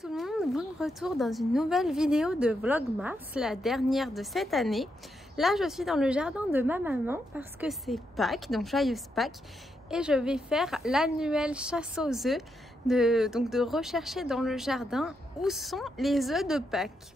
tout le monde, bon retour dans une nouvelle vidéo de Vlogmas, la dernière de cette année. Là je suis dans le jardin de ma maman parce que c'est Pâques, donc joyeuse Pâques. Et je vais faire l'annuelle chasse aux œufs, de rechercher dans le jardin où sont les œufs de Pâques.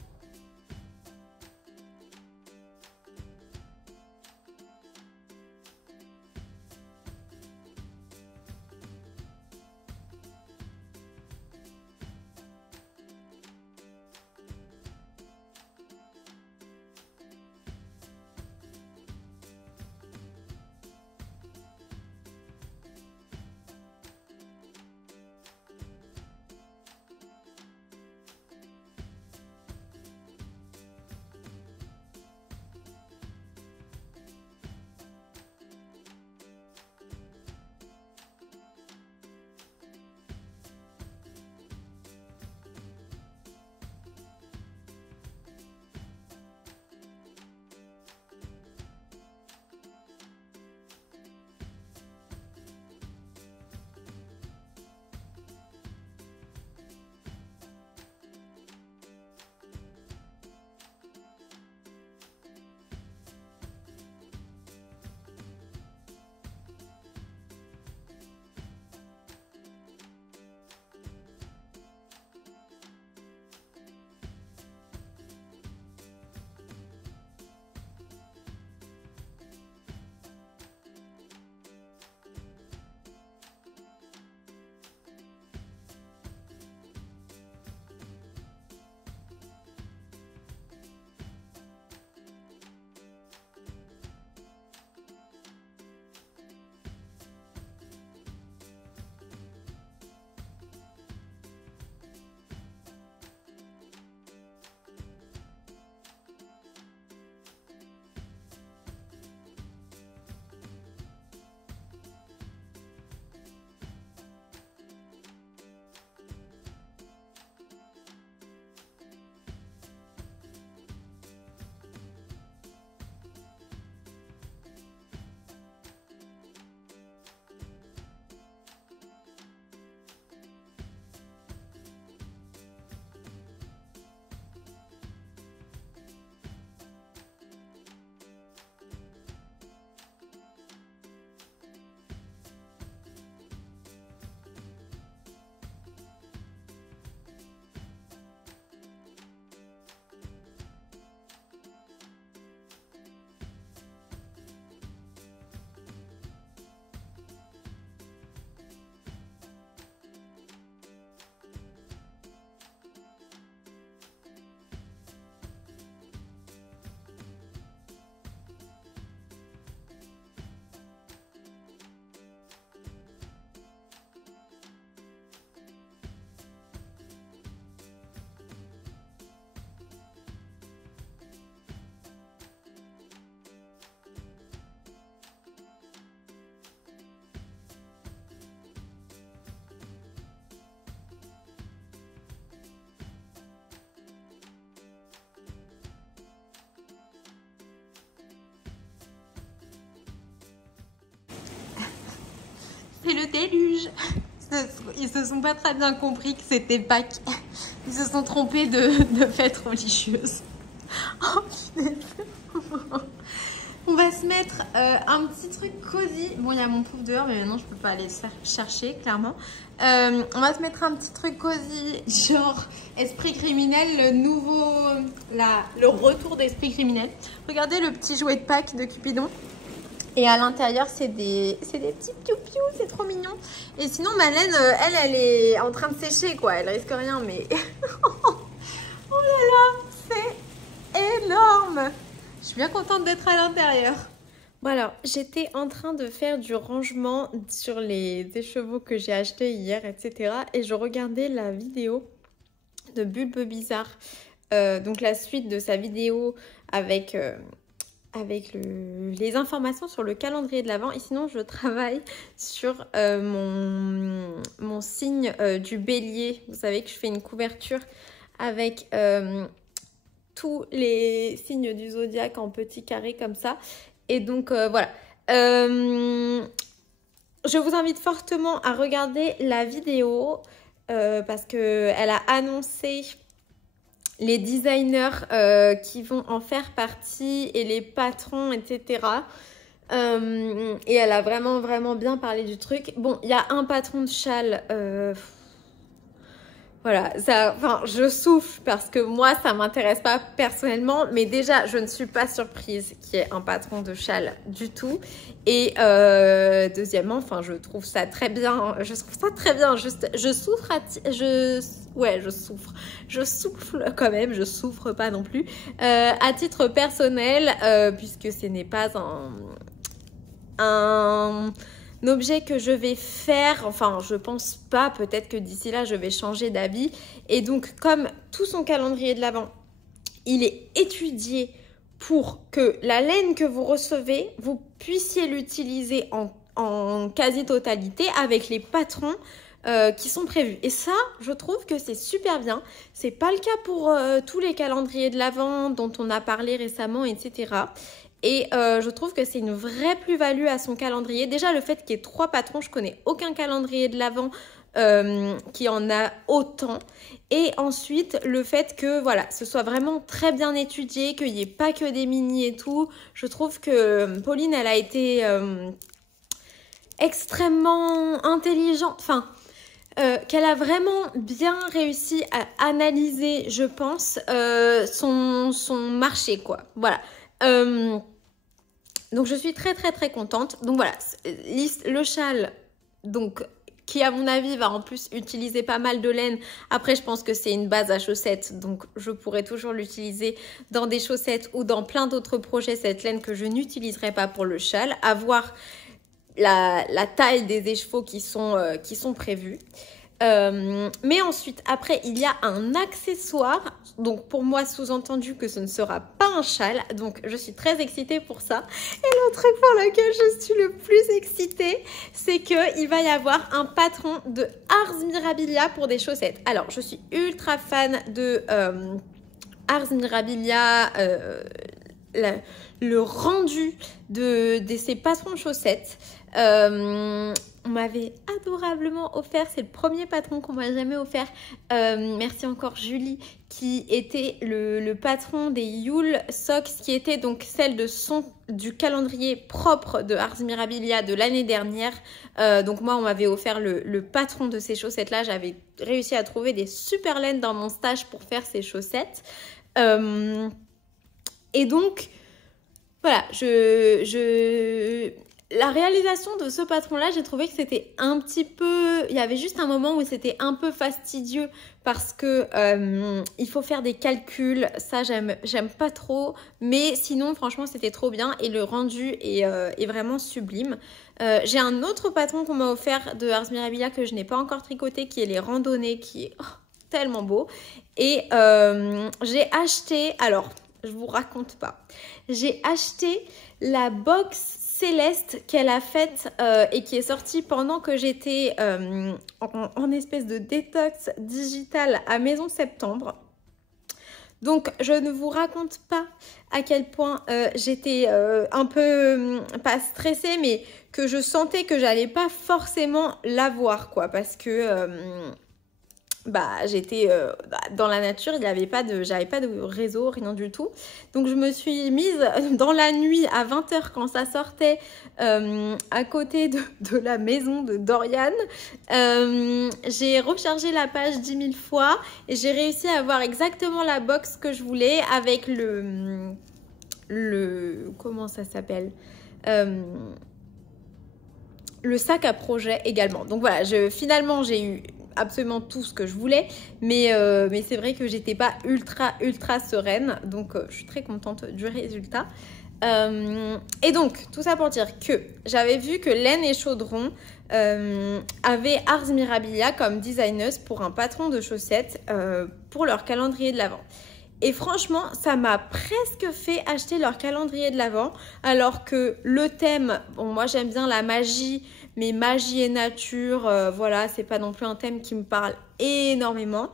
C'est le déluge. Ils se sont pas très bien compris que c'était Pâques. Ils se sont trompés de fête religieuse. Oh punaise. On va se mettre un petit truc cosy. Bon, il y a mon pouf dehors, mais maintenant je peux pas aller le chercher, clairement. On va se mettre un petit truc cosy, genre Esprit criminel, le retour d'Esprit criminel. Regardez le petit jouet de Pâques de Cupidon. Et à l'intérieur, c'est des petits piou-piou, c'est trop mignon. Et sinon, Malène, elle est en train de sécher, quoi. Elle risque rien, mais... Oh là là, c'est énorme. Je suis bien contente d'être à l'intérieur. Bon alors, j'étais en train de faire du rangement sur les écheveaux que j'ai achetés hier, etc. Et je regardais la vidéo de Bulbe Bizarre. Donc la suite de sa vidéo avec les informations sur le calendrier de l'Avent. Et sinon, je travaille sur mon signe du bélier. Vous savez que je fais une couverture avec tous les signes du zodiaque en petits carrés comme ça. Et donc, voilà. Je vous invite fortement à regarder la vidéo parce qu'elle a annoncé les designers qui vont en faire partie et les patrons, etc. Et elle a vraiment, vraiment bien parlé du truc. Bon, il y a un patron de châle... Voilà, ça, enfin, je souffle parce que moi, ça m'intéresse pas personnellement, mais déjà, je ne suis pas surprise qu'il y ait un patron de châle du tout. Et deuxièmement, enfin, je trouve ça très bien. Je trouve ça très bien. Juste, je souffre, je souffre. Je souffle quand même. Je souffre pas non plus à titre personnel, puisque ce n'est pas un objet que je vais faire, enfin je pense pas, peut-être que d'ici là je vais changer d'avis. Et donc comme tout son calendrier de l'Avent, il est étudié pour que la laine que vous recevez, vous puissiez l'utiliser en quasi-totalité avec les patrons qui sont prévus. Et ça, je trouve que c'est super bien. C'est pas le cas pour tous les calendriers de l'Avent dont on a parlé récemment, etc. Et je trouve que c'est une vraie plus-value à son calendrier. Déjà, le fait qu'il y ait 3 patrons, je connais aucun calendrier de l'Avent qui en a autant. Et ensuite, le fait que voilà, ce soit vraiment très bien étudié, qu'il n'y ait pas que des mini et tout. Je trouve que Pauline, elle a été extrêmement intelligente. Enfin, qu'elle a vraiment bien réussi à analyser, je pense, son marché, quoi. Voilà. Donc je suis très très très contente. Donc voilà, le châle, donc qui à mon avis va en plus utiliser pas mal de laine. Après je pense que c'est une base à chaussettes, donc je pourrais toujours l'utiliser dans des chaussettes ou dans plein d'autres projets, cette laine que je n'utiliserai pas pour le châle. À voir la taille des écheveaux qui sont prévus. Mais ensuite, après, il y a un accessoire. Donc, pour moi, sous-entendu que ce ne sera pas un châle. Donc, je suis très excitée pour ça. Et le truc pour lequel je suis le plus excitée, c'est qu'il va y avoir un patron de Ars Mirabilia pour des chaussettes. Alors, je suis ultra fan de Ars Mirabilia, le rendu de ces patrons de chaussettes. On m'avait adorablement offert, c'est le premier patron qu'on m'a jamais offert, merci encore Julie, qui était le patron des Yule Socks, qui était donc celle du calendrier propre de Ars Mirabilia de l'année dernière. Donc moi on m'avait offert le patron de ces chaussettes là, j'avais réussi à trouver des super laines dans mon stage pour faire ces chaussettes. Et donc voilà, la réalisation de ce patron-là, j'ai trouvé que c'était un petit peu... Il y avait juste un moment où c'était un peu fastidieux parce que il faut faire des calculs. Ça, j'aime pas trop. Mais sinon, franchement, c'était trop bien. Et le rendu est vraiment sublime. J'ai un autre patron qu'on m'a offert de Ars Mirabilia que je n'ai pas encore tricoté, qui est les randonnées, qui est tellement beau. Et j'ai acheté... Alors, je vous raconte pas. J'ai acheté la box Céleste qu'elle a faite et qui est sortie pendant que j'étais en espèce de détox digital à Maison Septembre. Donc, je ne vous raconte pas à quel point j'étais un peu, pas stressée, mais que je sentais que j'allais pas forcément l'avoir, quoi, parce que... j'étais dans la nature, j'avais pas de réseau, rien du tout. Donc je me suis mise dans la nuit à 20h quand ça sortait à côté de la maison de Dorian. J'ai rechargé la page 10 000 fois et j'ai réussi à avoir exactement la box que je voulais avec le comment ça s'appelle, le sac à projet également. Donc voilà, finalement j'ai eu absolument tout ce que je voulais, mais c'est vrai que j'étais pas ultra sereine, donc je suis très contente du résultat. Et donc tout ça pour dire que j'avais vu que Laine et Chaudron avaient Ars Mirabilia comme designeuse pour un patron de chaussettes pour leur calendrier de l'Avent. Et franchement, ça m'a presque fait acheter leur calendrier de l'Avent, alors que le thème, bon, moi j'aime bien la magie, mais magie et nature, voilà, c'est pas non plus un thème qui me parle énormément.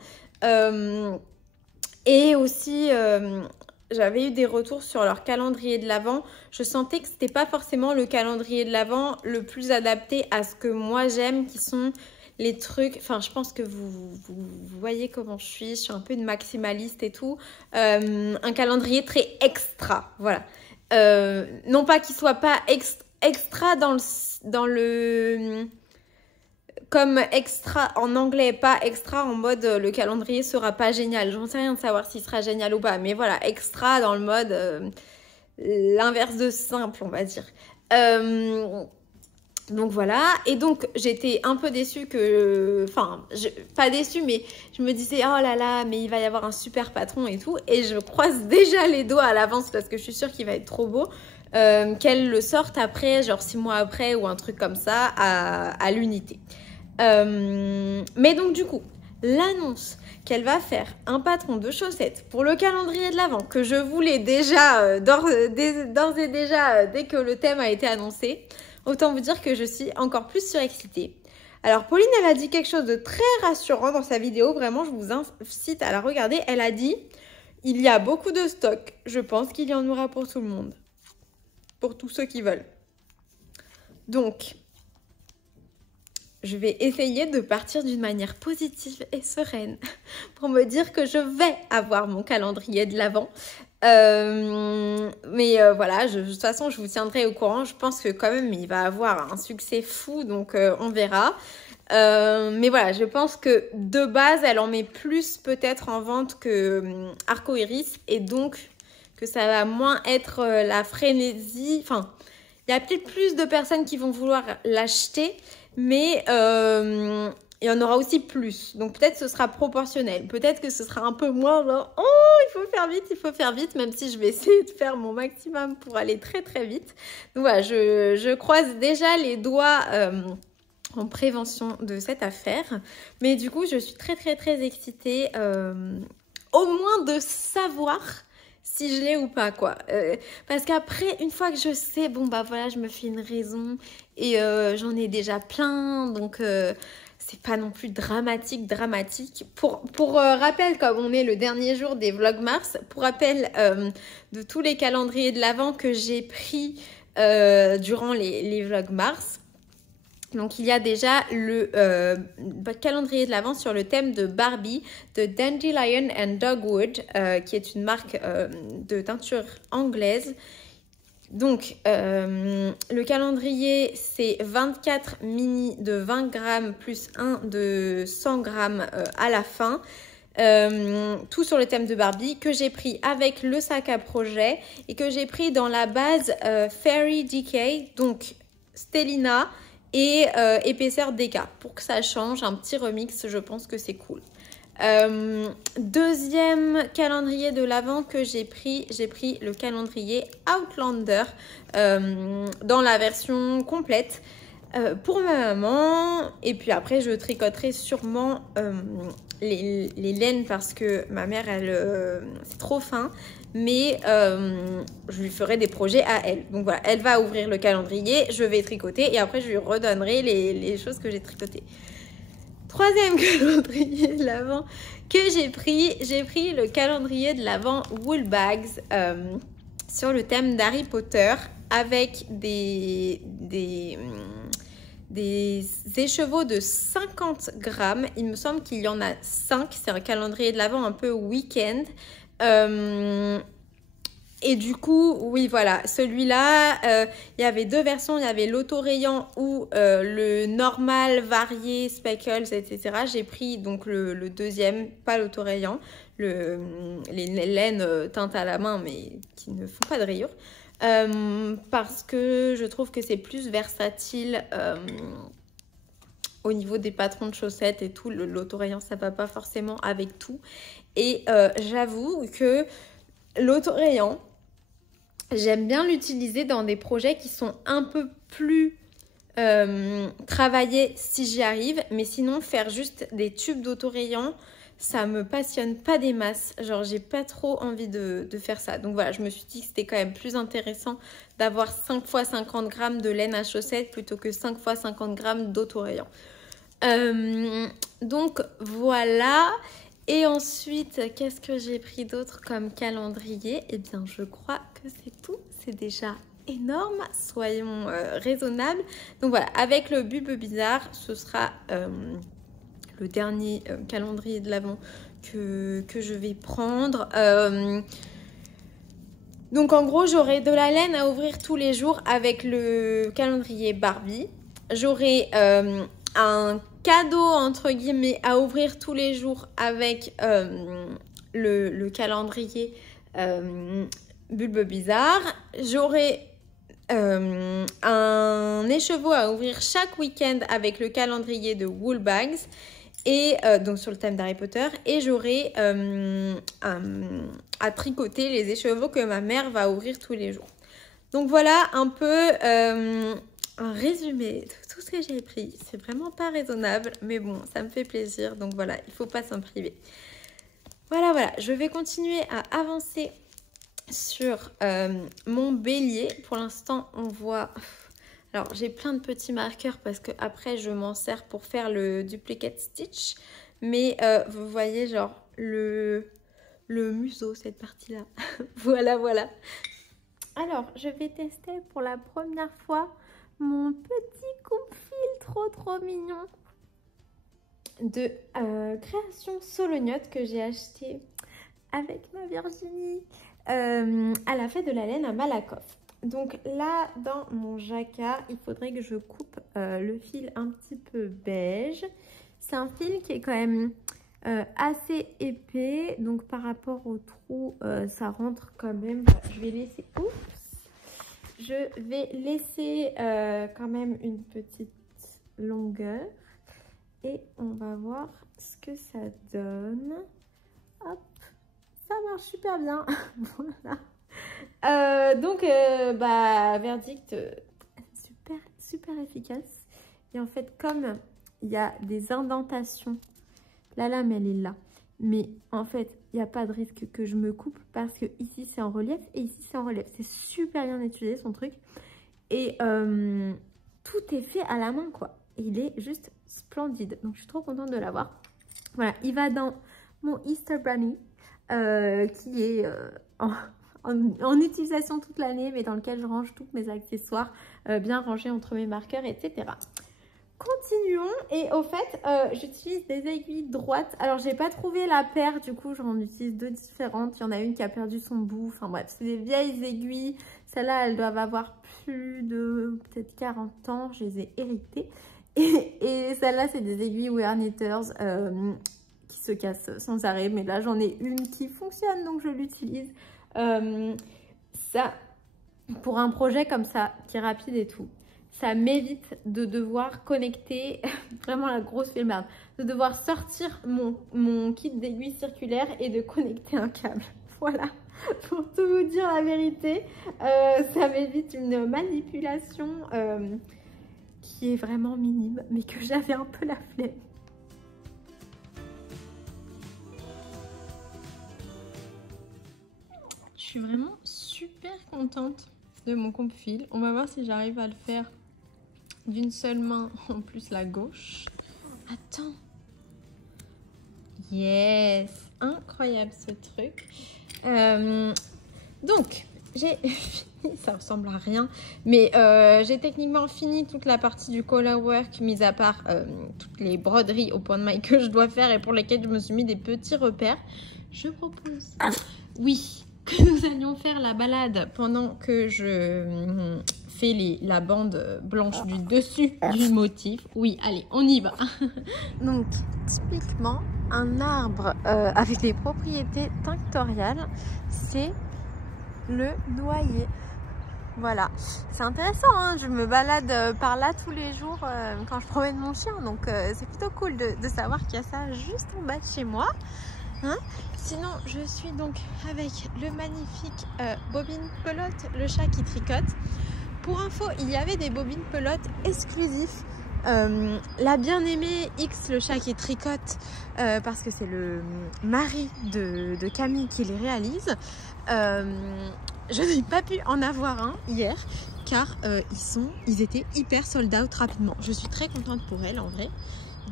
Et aussi, j'avais eu des retours sur leur calendrier de l'Avent. Je sentais que c'était pas forcément le calendrier de l'Avent le plus adapté à ce que moi j'aime, qui sont les trucs. Enfin, je pense que vous voyez comment je suis un peu une maximaliste et tout. Un calendrier très extra, voilà. Non pas qu'il soit pas extra dans le comme extra en anglais, pas extra en mode le calendrier sera pas génial. J'en sais rien de savoir s'il sera génial ou pas, mais voilà, extra dans le mode l'inverse de simple, on va dire. Donc voilà, et donc j'étais un peu déçue que, enfin, pas déçue, mais je me disais, oh là là, mais il va y avoir un super patron et tout, et je croise déjà les doigts à l'avance parce que je suis sûre qu'il va être trop beau, qu'elle le sorte après, genre 6 mois après ou un truc comme ça, à l'unité. Mais donc du coup, l'annonce qu'elle va faire un patron de chaussettes pour le calendrier de l'Avent, que je voulais déjà, d'ores et déjà, dès que le thème a été annoncé, autant vous dire que je suis encore plus surexcitée. Alors Pauline, elle a dit quelque chose de très rassurant dans sa vidéo, vraiment je vous incite à la regarder. Elle a dit, il y a beaucoup de stock, je pense qu'il y en aura pour tout le monde, pour tous ceux qui veulent. Donc, je vais essayer de partir d'une manière positive et sereine pour me dire que je vais avoir mon calendrier de l'Avent. Voilà, de toute façon, je vous tiendrai au courant. Je pense que quand même, il va avoir un succès fou, donc on verra. Mais voilà, je pense que de base, elle en met plus peut-être en vente que Arco Iris et donc que ça va moins être la frénésie. Enfin, il y a peut-être plus de personnes qui vont vouloir l'acheter, mais il y en aura aussi plus. Donc peut-être ce sera proportionnel. Peut-être que ce sera un peu moins genre, oh, il faut faire vite, même si je vais essayer de faire mon maximum pour aller très très vite. Donc voilà, je croise déjà les doigts en prévention de cette affaire. Mais du coup, je suis très très très excitée au moins de savoir si je l'ai ou pas, quoi. Parce qu'après, une fois que je sais, bon bah voilà, je me fais une raison et j'en ai déjà plein, donc c'est pas non plus dramatique. Pour rappel, comme on est le dernier jour des Vlogmas, pour rappel de tous les calendriers de l'Avent que j'ai pris durant les Vlogmas. Donc il y a déjà le calendrier de l'Avent sur le thème de Barbie de Dandelion and Dogwood, qui est une marque de teinture anglaise. Donc le calendrier c'est 24 mini de 20 grammes plus un de 100 grammes à la fin. Tout sur le thème de Barbie que j'ai pris avec le sac à projet et que j'ai pris dans la base Fairy Decay, donc Stellina et épaisseur DK pour que ça change, un petit remix, je pense que c'est cool. Deuxième calendrier de l'Avent que j'ai pris le calendrier Outlander dans la version complète pour ma maman, et puis après je tricoterai sûrement les laines parce que ma mère elle c'est trop fin, mais je lui ferai des projets à elle. Donc voilà, elle va ouvrir le calendrier, je vais tricoter et après je lui redonnerai les choses que j'ai tricotées. Troisième calendrier de l'Avent que j'ai pris le calendrier de l'Avent Wool Bags sur le thème d'Harry Potter avec des écheveaux de 50 grammes. Il me semble qu'il y en a 5. C'est un calendrier de l'Avent un peu week-end. Et du coup, oui, voilà, celui-là, il y avait deux versions. Il y avait l'autorayant ou le normal, varié, speckles, etc. J'ai pris donc le deuxième, pas l'autorayant, les laines teintes à la main, mais qui ne font pas de rayures. Parce que je trouve que c'est plus versatile au niveau des patrons de chaussettes et tout. L'autorayant, ça va pas forcément avec tout. Et j'avoue que l'autorayant, j'aime bien l'utiliser dans des projets qui sont un peu plus travaillés si j'y arrive. Mais sinon, faire juste des tubes d'autorayant, ça me passionne pas des masses. Genre, j'ai pas trop envie de faire ça. Donc voilà, je me suis dit que c'était quand même plus intéressant d'avoir 5 x 50 grammes de laine à chaussettes plutôt que 5 x 50 grammes d'autorayant. Donc voilà. Et ensuite, qu'est-ce que j'ai pris d'autre comme calendrier? Eh bien, je crois que c'est tout. C'est déjà énorme, soyons raisonnables. Donc voilà, avec le Bulbe Bizarre, ce sera le dernier calendrier de l'Avent que je vais prendre. Donc en gros, j'aurai de la laine à ouvrir tous les jours avec le calendrier Barbie. J'aurai un cadeau entre guillemets à ouvrir tous les jours avec le calendrier Bulbe Bizarre. J'aurai un écheveau à ouvrir chaque week-end avec le calendrier de Woolbags. Et donc sur le thème d'Harry Potter, et j'aurai à tricoter les écheveaux que ma mère va ouvrir tous les jours. Donc voilà un peu un résumé de tout ce que j'ai pris. C'est vraiment pas raisonnable, mais bon, ça me fait plaisir, donc voilà, il faut pas s'en priver. Voilà, je vais continuer à avancer sur mon bélier. Pour l'instant, on voit... Alors, j'ai plein de petits marqueurs parce que après je m'en sers pour faire le duplicate stitch. Mais vous voyez, genre, le museau, cette partie-là. Voilà. Alors, je vais tester pour la première fois mon petit coupe-fil trop mignon de création Solognotte que j'ai acheté avec ma Virginie à la fête de la laine à Malakoff. Donc là, dans mon jacquard, il faudrait que je coupe le fil un petit peu beige. C'est un fil qui est quand même assez épais. Donc par rapport au trou, ça rentre quand même. Je vais laisser... Oups! Je vais laisser quand même une petite longueur. Et on va voir ce que ça donne. Hop! Ça marche super bien. Voilà. Donc verdict super efficace. Et en fait, comme il y a des indentations, la lame elle est là, mais en fait il n'y a pas de risque que je me coupe parce que ici c'est en relief et ici c'est en relief. C'est super bien étudié son truc et tout est fait à la main quoi. Et il est juste splendide, donc je suis trop contente de l'avoir. Voilà, il va dans mon Easter Bunny qui est en utilisation toute l'année, mais dans lequel je range tous mes accessoires bien rangés entre mes marqueurs, etc. Continuons. Et au fait, j'utilise des aiguilles droites. Alors, j'ai pas trouvé la paire, du coup, j'en utilise deux différentes. Il y en a une qui a perdu son bout. Enfin bref, c'est des vieilles aiguilles. Celles-là, elles doivent avoir plus de peut-être 40 ans. Je les ai héritées. Et celles-là, c'est des aiguilles Wear Knitters qui se cassent sans arrêt. Mais là, j'en ai une qui fonctionne, donc je l'utilise. Ça, pour un projet comme ça, qui est rapide et tout, ça m'évite de devoir connecter, vraiment la grosse flemmade, de devoir sortir mon kit d'aiguilles circulaires et de connecter un câble. Voilà, pour tout vous dire la vérité, ça m'évite une manipulation qui est vraiment minime, mais que j'avais un peu la flemme. Je suis vraiment super contente de mon coupe-fil. On va voir si j'arrive à le faire d'une seule main, en plus la gauche. Attends. Yes, incroyable ce truc. Donc, j'ai fini, ça ressemble à rien, mais j'ai techniquement fini toute la partie du collar work, mis à part toutes les broderies au point de maille que je dois faire et pour lesquelles je me suis mis des petits repères. Je propose, oui, que nous allions faire la balade pendant que je fais la bande blanche du dessus du motif. Oui, allez, on y va. Donc, typiquement, un arbre avec des propriétés tinctoriales, c'est le noyer. Voilà, c'est intéressant, hein, je me balade par là tous les jours quand je promène mon chien, donc c'est plutôt cool de savoir qu'il y a ça juste en bas de chez moi. Hein. Sinon, je suis donc avec le magnifique bobine pelote, le chat qui tricote. Pour info, il y avait des bobines pelotes exclusifs. La bien-aimée X, le chat qui tricote, parce que c'est le mari de Camille qui les réalise. Je n'ai pas pu en avoir un hier car ils étaient hyper sold out rapidement. Je suis très contente pour elle en vrai.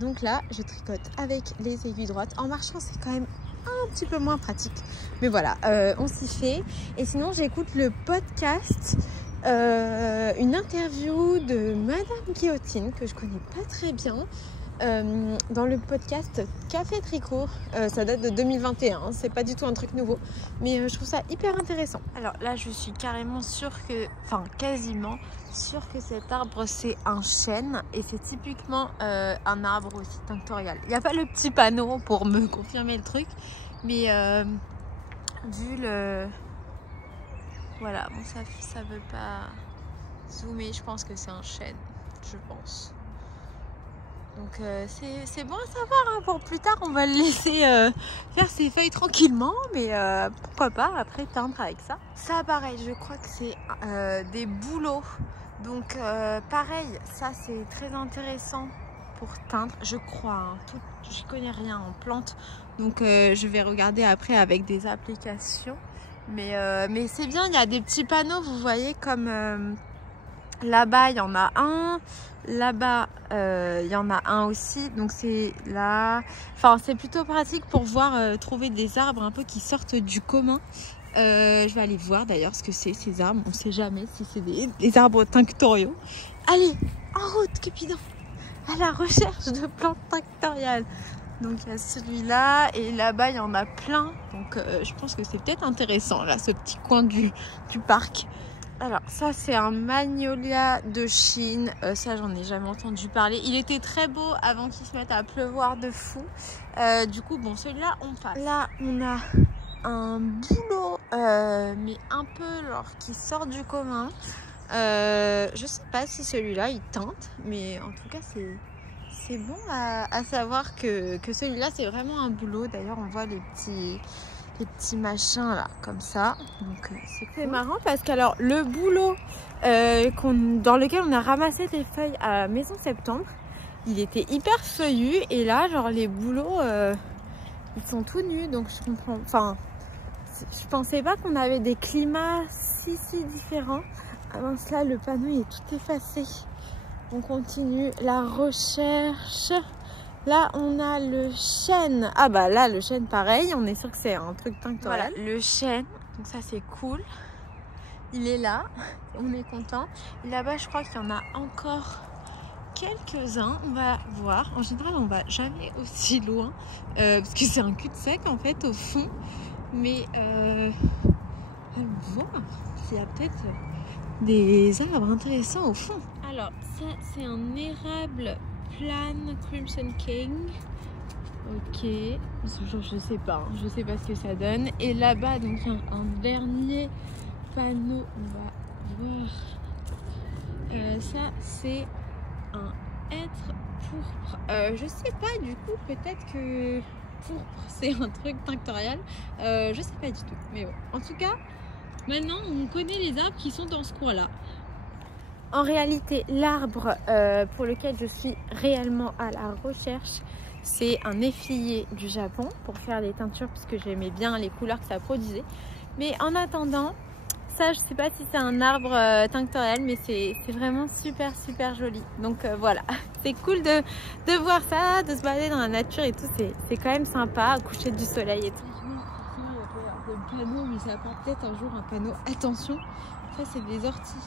Donc là, je tricote avec les aiguilles droites. En marchant, c'est quand même un petit peu moins pratique. Mais voilà, on s'y fait. Et sinon, j'écoute le podcast une interview de Madame Guillotine que je connais pas très bien dans le podcast Café Tricot. Ça date de 2021, hein, c'est pas du tout un truc nouveau, mais je trouve ça hyper intéressant. Alors là, je suis carrément sûre que, enfin quasiment sûre que cet arbre c'est un chêne et c'est typiquement un arbre aussi tinctorial. Il n'y a pas le petit panneau pour me confirmer le truc, mais vu le... Voilà, bon ça veut pas zoomer, je pense que c'est un chêne, je pense. Donc c'est bon à savoir, hein, pour plus tard on va le laisser faire ses feuilles tranquillement, mais pourquoi pas après teindre avec ça. Ça pareil, je crois que c'est des bouleaux, donc pareil, ça c'est très intéressant pour teindre, je crois, hein. Je connais rien en plantes, donc je vais regarder après avec des applications, mais c'est bien, il y a des petits panneaux, vous voyez, comme là-bas il y en a un. Là-bas, il y en a un aussi, donc c'est là. Enfin, c'est plutôt pratique pour voir trouver des arbres un peu qui sortent du commun. Je vais aller voir d'ailleurs ce que c'est ces arbres. On ne sait jamais si c'est des arbres tinctoriaux. Allez, en route, Cupidon, à la recherche de plantes tinctoriales. Donc il y a celui-là et là-bas il y en a plein. Donc je pense que c'est peut-être intéressant là, ce petit coin du parc. Alors ça c'est un magnolia de Chine, ça j'en ai jamais entendu parler. Il était très beau avant qu'il se mette à pleuvoir de fou. Du coup bon, celui-là on passe. Là on a un bouleau mais un peu genre qui sort du commun. Je sais pas si celui-là il teinte, mais en tout cas c'est bon à savoir que celui-là c'est vraiment un bouleau. D'ailleurs on voit les petits machins là comme ça, donc c'est cool. Marrant parce que alors le bouleau dans lequel on a ramassé des feuilles à Maison Septembre, il était hyper feuillu et là genre les bouleaux ils sont tout nus, donc je comprends, enfin je pensais pas qu'on avait des climats si différents. Avant cela le panneau il est tout effacé. On continue la recherche. Là, on a le chêne. Ah bah là, le chêne, pareil. On est sûr que c'est un truc tinctorial. Voilà, le chêne. Donc ça, c'est cool. Il est là. On est content. Là-bas, je crois qu'il y en a encore quelques-uns. On va voir. En général, on va jamais aussi loin. Parce que c'est un cul-de-sac, en fait, au fond. Mais on va voir s'il y a peut-être des arbres intéressants au fond. Alors, ça, c'est un érable Plan Crimson King. Ok, je sais pas, hein. Je sais pas ce que ça donne. Et là-bas, donc un dernier panneau, on va voir. Ça, c'est un hêtre pourpre. Je sais pas, du coup, peut-être que pourpre, c'est un truc tinctorial. Je sais pas du tout. Mais bon, en tout cas, maintenant, on connaît les arbres qui sont dans ce coin-là. En réalité, l'arbre pour lequel je suis réellement à la recherche, c'est un effilier du Japon pour faire des teintures puisque j'aimais bien les couleurs que ça produisait. Mais en attendant, ça je sais pas si c'est un arbre tinctorial, mais c'est vraiment super joli. Donc voilà, c'est cool de voir ça, de se balader dans la nature et tout, c'est quand même sympa, au coucher du soleil et tout. Le panneau, mais ça apporte peut-être un jour un panneau. Attention, ça c'est des orties.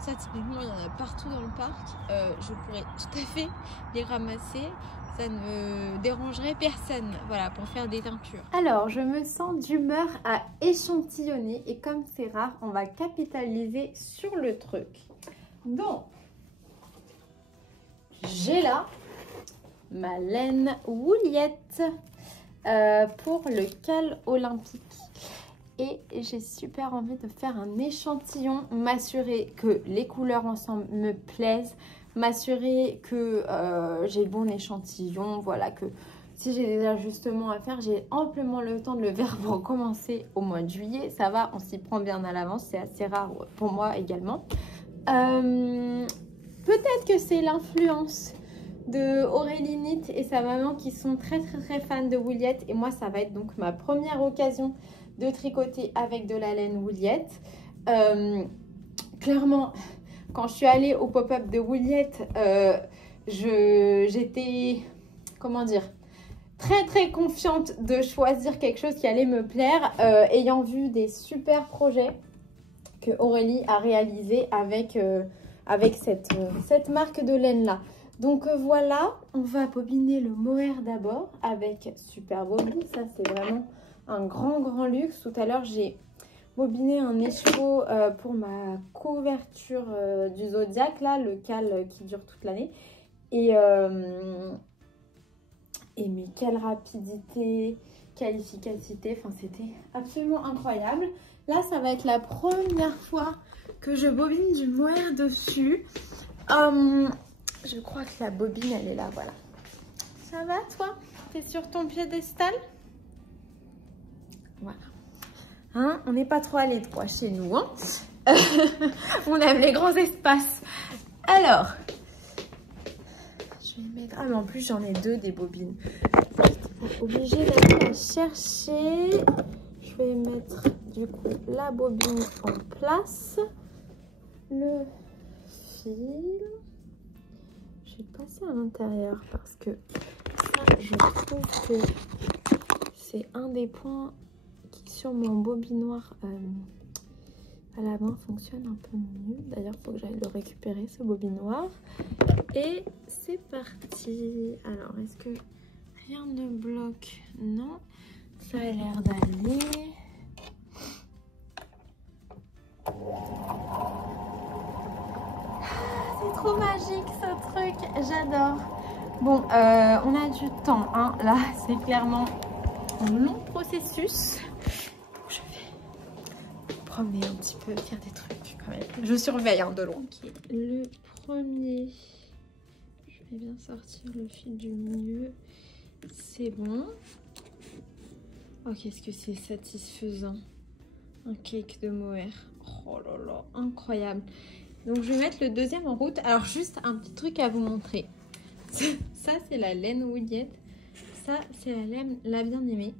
Ça, typiquement, il y en a partout dans le parc. Je pourrais tout à fait les ramasser. Ça ne dérangerait personne, voilà, pour faire des teintures. Alors, je me sens d'humeur à échantillonner. Et comme c'est rare, on va capitaliser sur le truc. Donc, j'ai là ma laine Wouliette pour le cal olympique. Et j'ai super envie de faire un échantillon, m'assurer que les couleurs ensemble me plaisent, m'assurer que j'ai le bon échantillon, voilà, que si j'ai des ajustements à faire, j'ai amplement le temps de le faire pour commencer au mois de juillet. Ça va, on s'y prend bien à l'avance, c'est assez rare pour moi également. Peut-être que c'est l'influence de Aurélie Knit et sa maman qui sont très fans de Wouliette, et moi ça va être donc ma première occasion de tricoter avec de la laine Wouliette. Clairement, quand je suis allée au pop-up de Wouliette, j'étais, comment dire, très confiante de choisir quelque chose qui allait me plaire, ayant vu des super projets que Aurélie a réalisé avec, avec cette marque de laine là. Donc voilà, on va bobiner le mohair d'abord avec Super Bobby. Ça c'est vraiment un grand luxe. Tout à l'heure j'ai bobiné un écheveau pour ma couverture du zodiaque là, le cal qui dure toute l'année. Et mais quelle rapidité, quelle efficacité, enfin c'était absolument incroyable. Là ça va être la première fois que je bobine du mohair dessus. Je crois que la bobine elle est là, voilà. Ça va toi? T'es sur ton piédestal? Voilà. Hein, on n'est pas trop à l'étroit chez nous, hein. On aime les grands espaces. Alors, je vais mettre... Ah mais en plus j'en ai deux des bobines. Obligée d'aller la chercher. Je vais mettre du coup la bobine en place. Le fil. Je vais passer à l'intérieur parce que ça, je trouve que c'est un des points qui sur mon bobinoir à la main fonctionne un peu mieux. D'ailleurs, il faut que j'aille le récupérer, ce bobinoir. Et c'est parti. Alors, est-ce que rien ne bloque? Non, ça a l'air d'aller. C'est trop magique ce truc, j'adore. Bon, on a du temps, hein. Là, c'est clairement un long processus. Je vais me promener un petit peu, faire des trucs quand même. Je surveille hein, de loin. Okay. Le premier, je vais bien sortir le fil du milieu. C'est bon. Oh, qu'est-ce que c'est satisfaisant. Un cake de mohair. Oh là là, incroyable. Donc je vais mettre le deuxième en route. Alors juste un petit truc à vous montrer. Ça c'est la laine Wiliette. Ça c'est la laine La Bien-Aimée.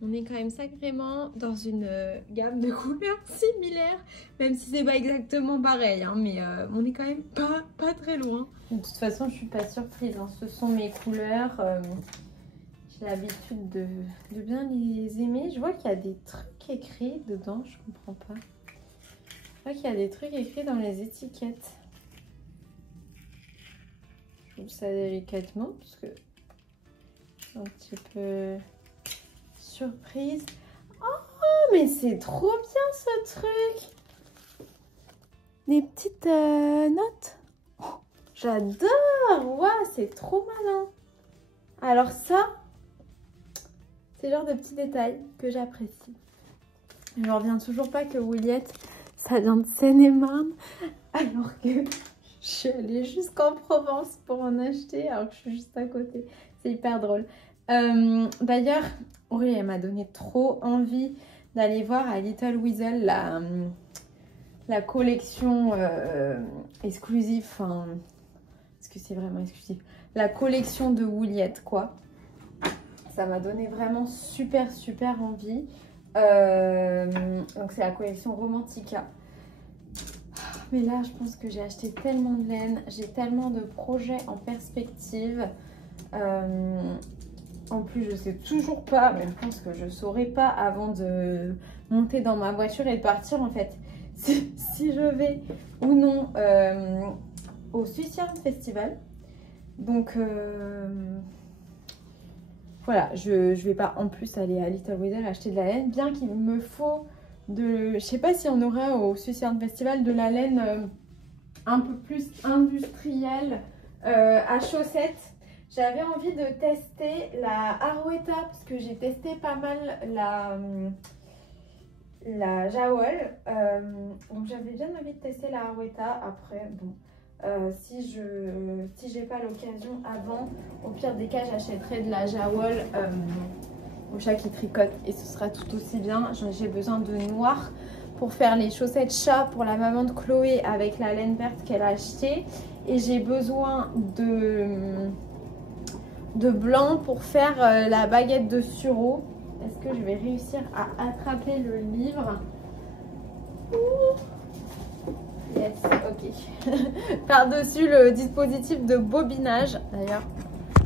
On est quand même sacrément dans une gamme de couleurs similaires. Même si c'est pas exactement pareil. Hein, mais on est quand même pas très loin. De toute façon je suis pas surprise. Hein. Ce sont mes couleurs. J'ai l'habitude de bien les aimer. Je vois qu'il y a des trucs écrits dedans. Je comprends pas. Je vois qu'il y a des trucs écrits dans les étiquettes. Je trouve ça délicatement parce que je suis un petit peu surprise. Oh, mais c'est trop bien ce truc! Des petites notes. Oh, j'adore! Waouh, c'est trop malin! Alors ça, c'est le genre de petits détails que j'apprécie. Je ne reviens toujours pas que Wiliette, ça vient de Seine-et-Marne, alors que je suis allée jusqu'en Provence pour en acheter, alors que je suis juste à côté. C'est hyper drôle. D'ailleurs, Aurélie, elle m'a donné trop envie d'aller voir à Little Weasel la collection exclusive. Enfin, est-ce que c'est vraiment exclusif? La collection de Wiliette, quoi. Ça m'a donné vraiment super envie. Donc c'est la collection Romantica. Mais là je pense que j'ai acheté tellement de laine, j'ai tellement de projets en perspective. En plus je sais toujours pas, mais je pense que je saurai pas avant de monter dans ma voiture et de partir en fait. Si je vais ou non au Swiss Yarn Festival. Donc voilà, je vais pas en plus aller à Little Weasel acheter de la laine, bien qu'il me faut de... Je sais pas si on aura au Swiss Yarn Festival de la laine un peu plus industrielle à chaussettes. J'avais envie de tester la Arouetta, parce que j'ai testé pas mal la Jawol. Donc j'avais bien envie de tester la Arouetta. Après, bon... si j'ai pas l'occasion avant, au pire des cas j'achèterai de la Jawol au chat qui tricote et ce sera tout aussi bien. J'ai besoin de noir pour faire les chaussettes chat pour la maman de Chloé avec la laine verte qu'elle a achetée, et j'ai besoin de blanc pour faire la baguette de sureau. Est-ce que je vais réussir à attraper le livre? Yes, ok. Par-dessus le dispositif de bobinage. D'ailleurs,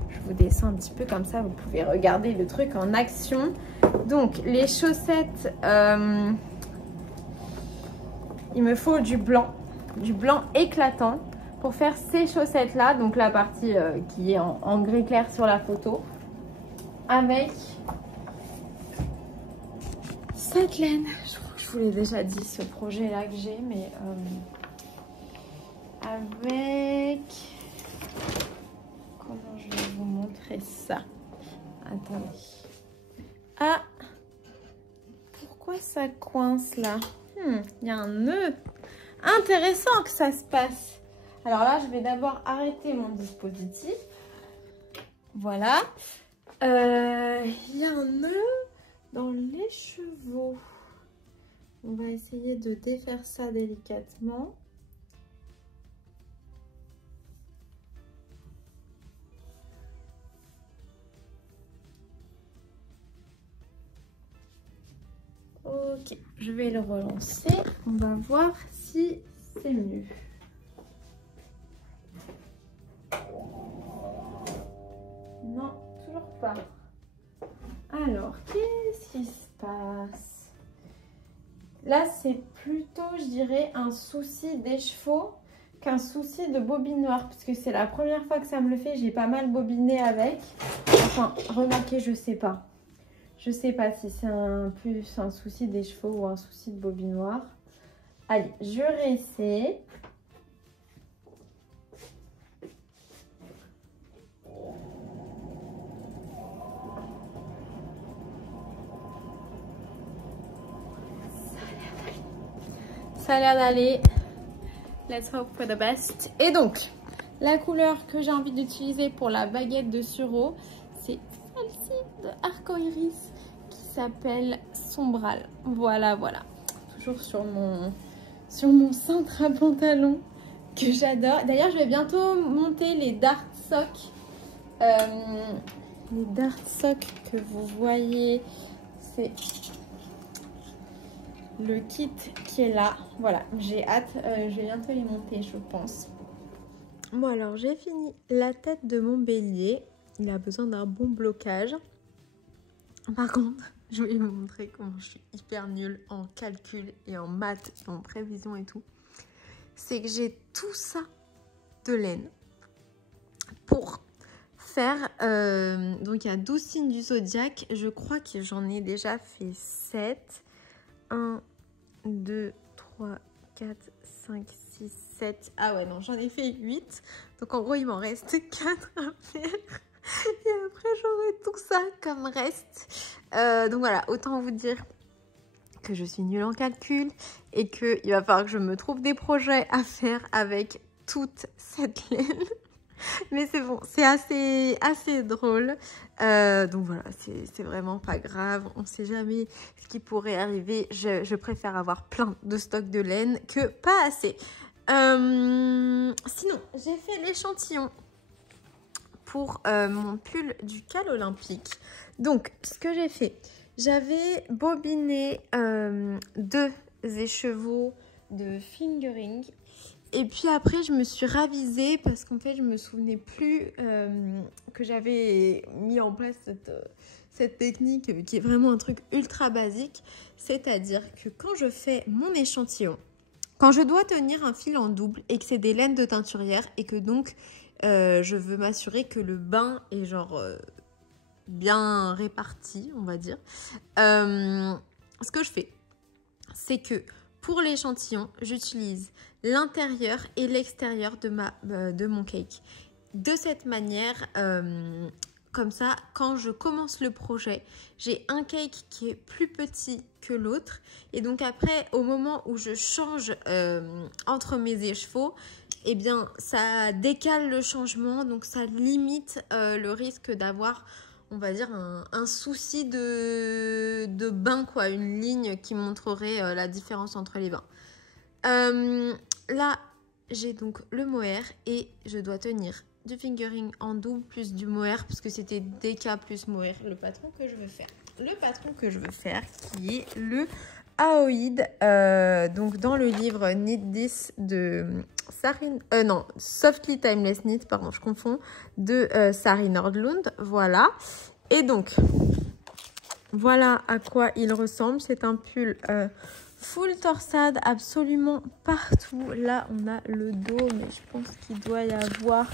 je vous descends un petit peu comme ça, vous pouvez regarder le truc en action. Donc, les chaussettes... il me faut du blanc éclatant pour faire ces chaussettes là, donc la partie qui est en gris clair sur la photo, avec cette laine. Je crois que je vous l'ai déjà dit, ce projet là que j'ai, mais avec, comment je vais vous montrer ça, attendez, ah, pourquoi ça coince là? Il y a un nœud. Intéressant que ça se passe. Alors là, je vais d'abord arrêter mon dispositif. Voilà. Il y a un nœud dans les chevaux. On va essayer de défaire ça délicatement. Ok, je vais le relancer. On va voir si c'est mieux. Non, toujours pas. Alors, qu'est-ce qui se passe? Là, c'est plutôt, je dirais, un souci d'écheveau qu'un souci de bobinoir. Parce que c'est la première fois que ça me le fait. J'ai pas mal bobiné avec. Enfin, remarquez, je sais pas. Je sais pas si c'est plus un souci d'écheveau ou un souci de bobinoir. Allez, je réessaie. Ça a l'air d'aller. Let's hope for the best. Et donc, la couleur que j'ai envie d'utiliser pour la baguette de sureau, c'est celle-ci de Arcoiris qui s'appelle Sombral. Voilà, voilà. Toujours sur mon cintre à pantalon que j'adore. D'ailleurs, je vais bientôt monter les Dart Socks. Les Dart Socks que vous voyez, c'est le kit qui est là. Voilà, j'ai hâte. Je vais bientôt les monter, je pense. Bon, alors j'ai fini la tête de mon bélier. Il a besoin d'un bon blocage. Par contre, je vais vous montrer comment je suis hyper nulle en calcul et en maths, et en prévision et tout. C'est que j'ai tout ça de laine pour faire... donc il y a 12 signes du zodiaque. Je crois que j'en ai déjà fait 7. 1, 2, 3, 4, 5, 6, 7. Ah ouais, non, j'en ai fait 8. Donc en gros, il m'en reste 4 à faire. Et après, j'aurai tout ça comme reste. Donc voilà, autant vous dire que je suis nulle en calcul et qu'il va falloir que je me trouve des projets à faire avec toute cette laine. Mais c'est bon, c'est assez drôle. Donc voilà, c'est vraiment pas grave. On sait jamais ce qui pourrait arriver. Je préfère avoir plein de stocks de laine que pas assez. Sinon, j'ai fait l'échantillon pour mon pull du Cal Olympique. Donc, ce que j'ai fait, j'avais bobiné 2 écheveaux de fingering. Et puis après, je me suis ravisée parce qu'en fait, je me souvenais plus que j'avais mis en place cette technique qui est vraiment un truc ultra basique. C'est-à-dire que quand je fais mon échantillon, quand je dois tenir un fil en double et que c'est des laines de teinturière et que donc je veux m'assurer que le bain est genre bien réparti, on va dire. Ce que je fais, c'est que pour l'échantillon, j'utilise l'intérieur et l'extérieur de mon cake. De cette manière, comme ça, quand je commence le projet, j'ai un cake qui est plus petit que l'autre. Et donc après, au moment où je change entre mes écheveaux, eh bien, ça décale le changement. Donc ça limite le risque d'avoir, on va dire, un souci de bain, quoi. Une ligne qui montrerait la différence entre les bains. Là, j'ai donc le mohair et je dois tenir du fingering en double plus du mohair parce que c'était DK plus mohair, le patron que je veux faire. Le patron que je veux faire qui est le Aoïd, donc dans le livre Knit This de Softly Timeless Knit, pardon, je confonds, de Sari Nordlund, voilà. Et donc, voilà à quoi il ressemble. C'est un pull full torsade absolument partout. Là, on a le dos, mais je pense qu'il doit y avoir,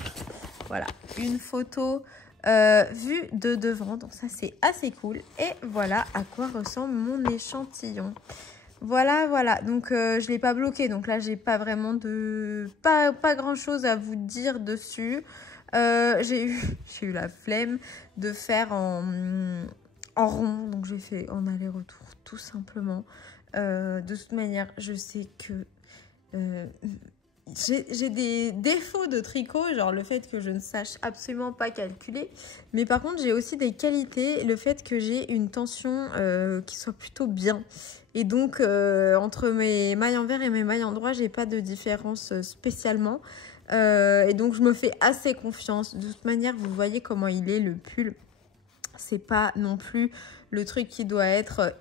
voilà, une photo vue de devant. Donc ça, c'est assez cool. Et voilà à quoi ressemble mon échantillon. Voilà, voilà. Donc, je ne l'ai pas bloqué. Donc là, j'ai pas vraiment de... Pas grand-chose à vous dire dessus. J'ai eu la flemme de faire en rond. Donc, j'ai fait en aller-retour, tout simplement. De toute manière, je sais que j'ai des défauts de tricot, genre le fait que je ne sache absolument pas calculer. Mais par contre, j'ai aussi des qualités, le fait que j'ai une tension qui soit plutôt bien. Et donc, entre mes mailles envers et mes mailles en droit, j'ai pas de différence spécialement. Et donc, je me fais assez confiance. De toute manière, vous voyez comment il est, le pull. C'est pas non plus le truc qui doit être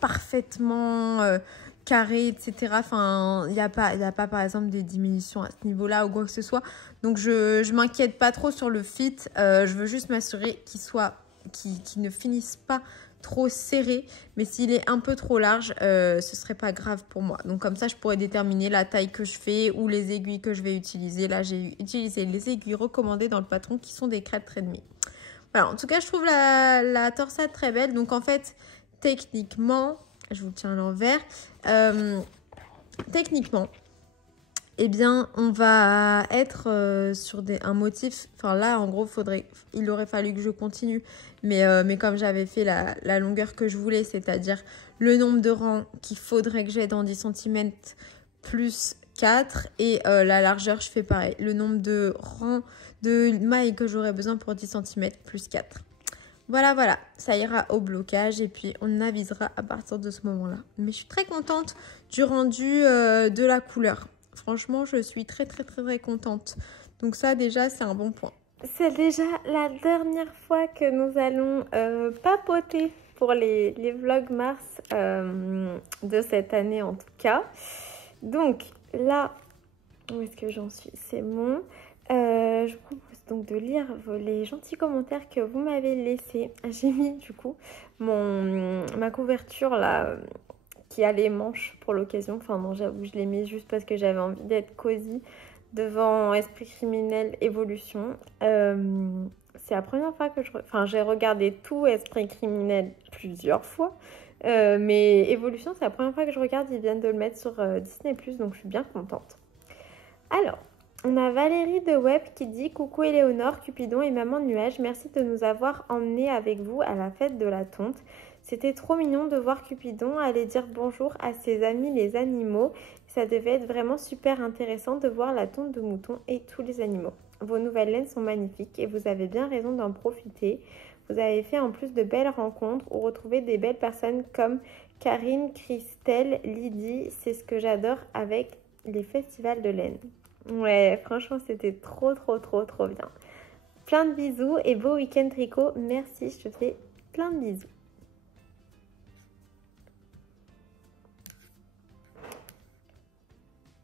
parfaitement carré, etc. Enfin, il n'y a pas, par exemple, des diminutions à ce niveau-là ou quoi que ce soit. Donc, je m'inquiète pas trop sur le fit. Je veux juste m'assurer qu'il ne finisse pas trop serré. Mais s'il est un peu trop large, ce serait pas grave pour moi. Donc, comme ça, je pourrais déterminer la taille que je fais ou les aiguilles que je vais utiliser. Là, j'ai utilisé les aiguilles recommandées dans le patron qui sont des crêtes trait demi. Voilà, en tout cas, je trouve la torsade très belle. Donc, en fait, techniquement, je vous tiens à l'envers. Techniquement, eh bien, on va être sur un motif. Enfin, là, en gros, il aurait fallu que je continue. Mais comme j'avais fait la longueur que je voulais, c'est-à-dire le nombre de rangs qu'il faudrait que j'aie dans 10 cm plus 4. Et la largeur, je fais pareil. Le nombre de rangs de mailles que j'aurais besoin pour 10 cm plus 4. Voilà, voilà, ça ira au blocage et puis on avisera à partir de ce moment-là. Mais je suis très contente du rendu de la couleur. Franchement, je suis très contente. Donc ça, déjà, c'est un bon point. C'est déjà la dernière fois que nous allons papoter pour les vlogs mars de cette année en tout cas. Donc là, où est-ce que j'en suis? C'est bon. Je vous propose donc de lire les gentils commentaires que vous m'avez laissés. J'ai mis du coup ma couverture là qui a les manches pour l'occasion. Enfin non, j'avoue, je l'ai mis juste parce que j'avais envie d'être cosy devant Esprit criminel Évolution. C'est la première fois que j'ai regardé tout Esprit criminel plusieurs fois. Mais Évolution, c'est la première fois que je regarde. Ils viennent de le mettre sur Disney+, donc je suis bien contente. Alors, on a Valérie de Web qui dit « Coucou Éléonore, Cupidon et Maman Nuage, merci de nous avoir emmenés avec vous à la fête de la tonte. C'était trop mignon de voir Cupidon aller dire bonjour à ses amis les animaux. Ça devait être vraiment super intéressant de voir la tonte de mouton et tous les animaux. Vos nouvelles laines sont magnifiques et vous avez bien raison d'en profiter. Vous avez fait en plus de belles rencontres ou retrouvé des belles personnes comme Karine, Christelle, Lydie. C'est ce que j'adore avec les festivals de laine. » Ouais, franchement, c'était trop bien. Plein de bisous et beau week-end tricot. Merci, je te fais plein de bisous.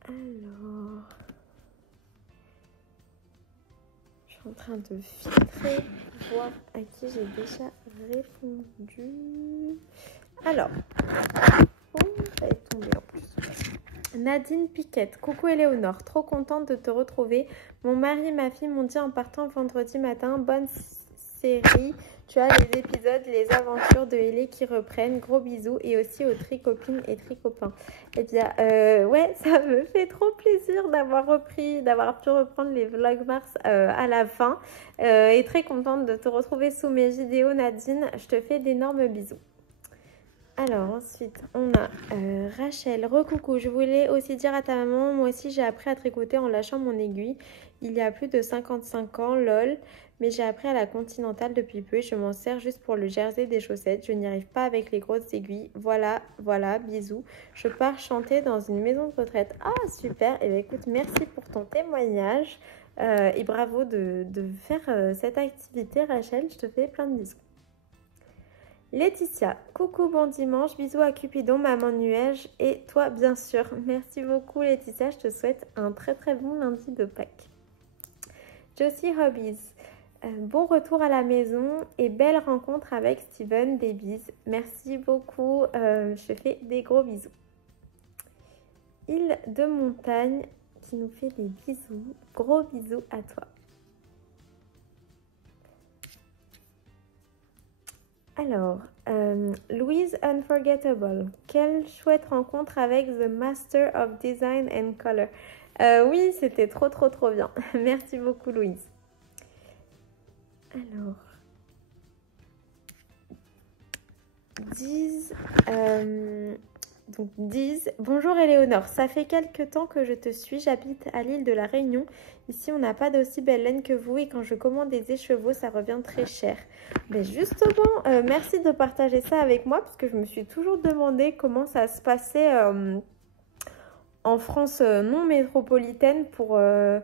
Alors, je suis en train de filtrer, voir à qui j'ai déjà répondu. Alors, ça est tombé en plus. Nadine Piquette, coucou Éléonore, trop contente de te retrouver. Mon mari et ma fille m'ont dit en partant vendredi matin, bonne série. Tu as les épisodes, les aventures de Ellie qui reprennent. Gros bisous et aussi aux tricopines et tricopains. Eh bien, ouais, ça me fait trop plaisir d'avoir pu reprendre les vlogs mars à la fin. Et très contente de te retrouver sous mes vidéos, Nadine. Je te fais d'énormes bisous. Alors ensuite on a Rachel, recoucou, je voulais aussi dire à ta maman, moi aussi j'ai appris à tricoter en lâchant mon aiguille il y a plus de 55 ans, lol, mais j'ai appris à la continentale depuis peu et je m'en sers juste pour le jersey des chaussettes, je n'y arrive pas avec les grosses aiguilles, voilà, bisous, je pars chanter dans une maison de retraite. Ah super, et bien écoute, merci pour ton témoignage et bravo de faire cette activité Rachel, je te fais plein de bisous. Laetitia, coucou, bon dimanche, bisous à Cupidon, Maman Nuage et toi bien sûr. Merci beaucoup Laetitia, je te souhaite un très bon lundi de Pâques. Josie Hobbies, bon retour à la maison et belle rencontre avec Steven, des bises. Merci beaucoup, je te fais des gros bisous. Île de Montagne qui nous fait des bisous. Gros bisous à toi. Alors, Louise Unforgettable. Quelle chouette rencontre avec The Master of Design and Color. Oui, c'était trop bien. Merci beaucoup Louise. Alors, Diz, bonjour Éléonore, ça fait quelques temps que je te suis, j'habite à l'île de la Réunion. Ici, on n'a pas d'aussi belle laine que vous et quand je commande des écheveaux, ça revient très cher. Mais justement, merci de partager ça avec moi parce que je me suis toujours demandé comment ça se passait en France non métropolitaine pour le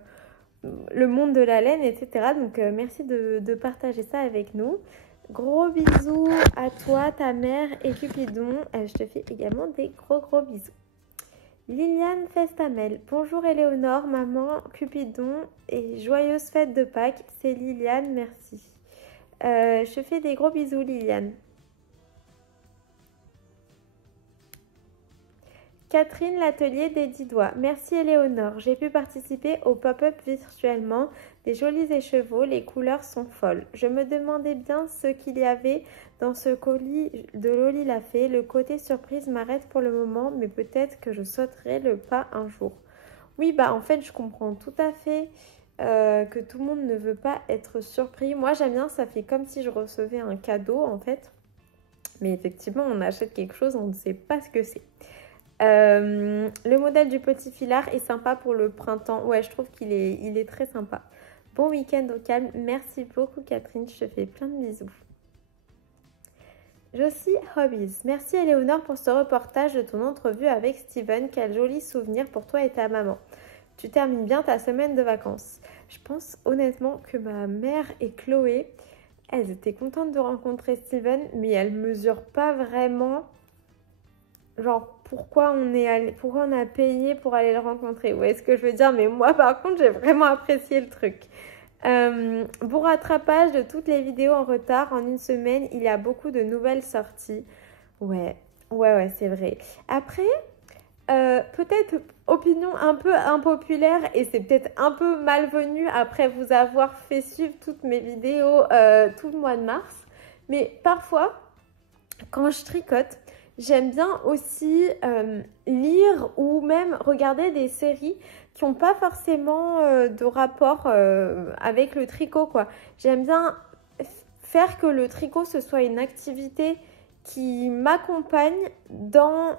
monde de la laine, etc. Donc, merci de partager ça avec nous. Gros bisous à toi, ta mère et Cupidon. Je te fais également des gros bisous. Liliane Festamel. Bonjour Éléonore, maman, Cupidon et joyeuse fête de Pâques. C'est Liliane, merci. Je te fais des gros bisous Liliane. Catherine l'atelier des 10 doigts. Merci Éléonore. J'ai pu participer au pop-up virtuellement. Des jolis écheveaux, les couleurs sont folles. Je me demandais bien ce qu'il y avait dans ce colis de Loli la Fée. Le côté surprise m'arrête pour le moment, mais peut-être que je sauterai le pas un jour. Oui, bah en fait, je comprends tout à fait que tout le monde ne veut pas être surpris. Moi, j'aime bien, ça fait comme si je recevais un cadeau en fait. Mais effectivement, on achète quelque chose, on ne sait pas ce que c'est. Le modèle du petit filard est sympa pour le printemps. Ouais, je trouve qu'il est très sympa. Bon week-end au calme. Merci beaucoup Catherine, je te fais plein de bisous. Josie Hobbies. Merci Éléonore pour ce reportage de ton entrevue avec Steven. Quel joli souvenir pour toi et ta maman. Tu termines bien ta semaine de vacances. Je pense honnêtement que ma mère et Chloé, elles étaient contentes de rencontrer Steven, mais elles ne mesurent pas vraiment... Genre, pourquoi on a payé pour aller le rencontrer. Vous voyez ce que je veux dire? Mais moi, par contre, j'ai vraiment apprécié le truc. Bon rattrapage de toutes les vidéos en retard. En une semaine, il y a beaucoup de nouvelles sorties. Ouais, c'est vrai. Après, peut-être opinion un peu impopulaire et c'est peut-être un peu malvenu après vous avoir fait suivre toutes mes vidéos tout le mois de mars. Mais parfois, quand je tricote, j'aime bien aussi lire ou même regarder des séries qui n'ont pas forcément de rapport avec le tricot, quoi. J'aime bien faire que le tricot, ce soit une activité qui m'accompagne dans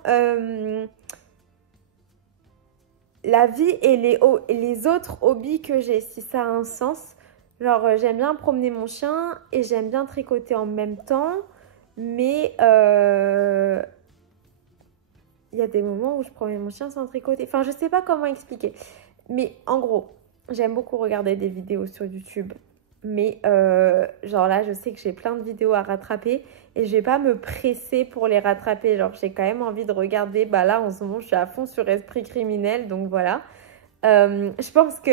la vie et les autres hobbies que j'ai, si ça a un sens. Genre, j'aime bien promener mon chien et j'aime bien tricoter en même temps. Mais il y a des moments où je promène mon chien sans tricoter. Enfin, je sais pas comment expliquer. Mais en gros, j'aime beaucoup regarder des vidéos sur YouTube. Mais genre là, je sais que j'ai plein de vidéos à rattraper. Et je vais pas me presser pour les rattraper. Genre, j'ai quand même envie de regarder. Bah là, en ce moment, je suis à fond sur Esprit criminel. Donc voilà. Je pense que...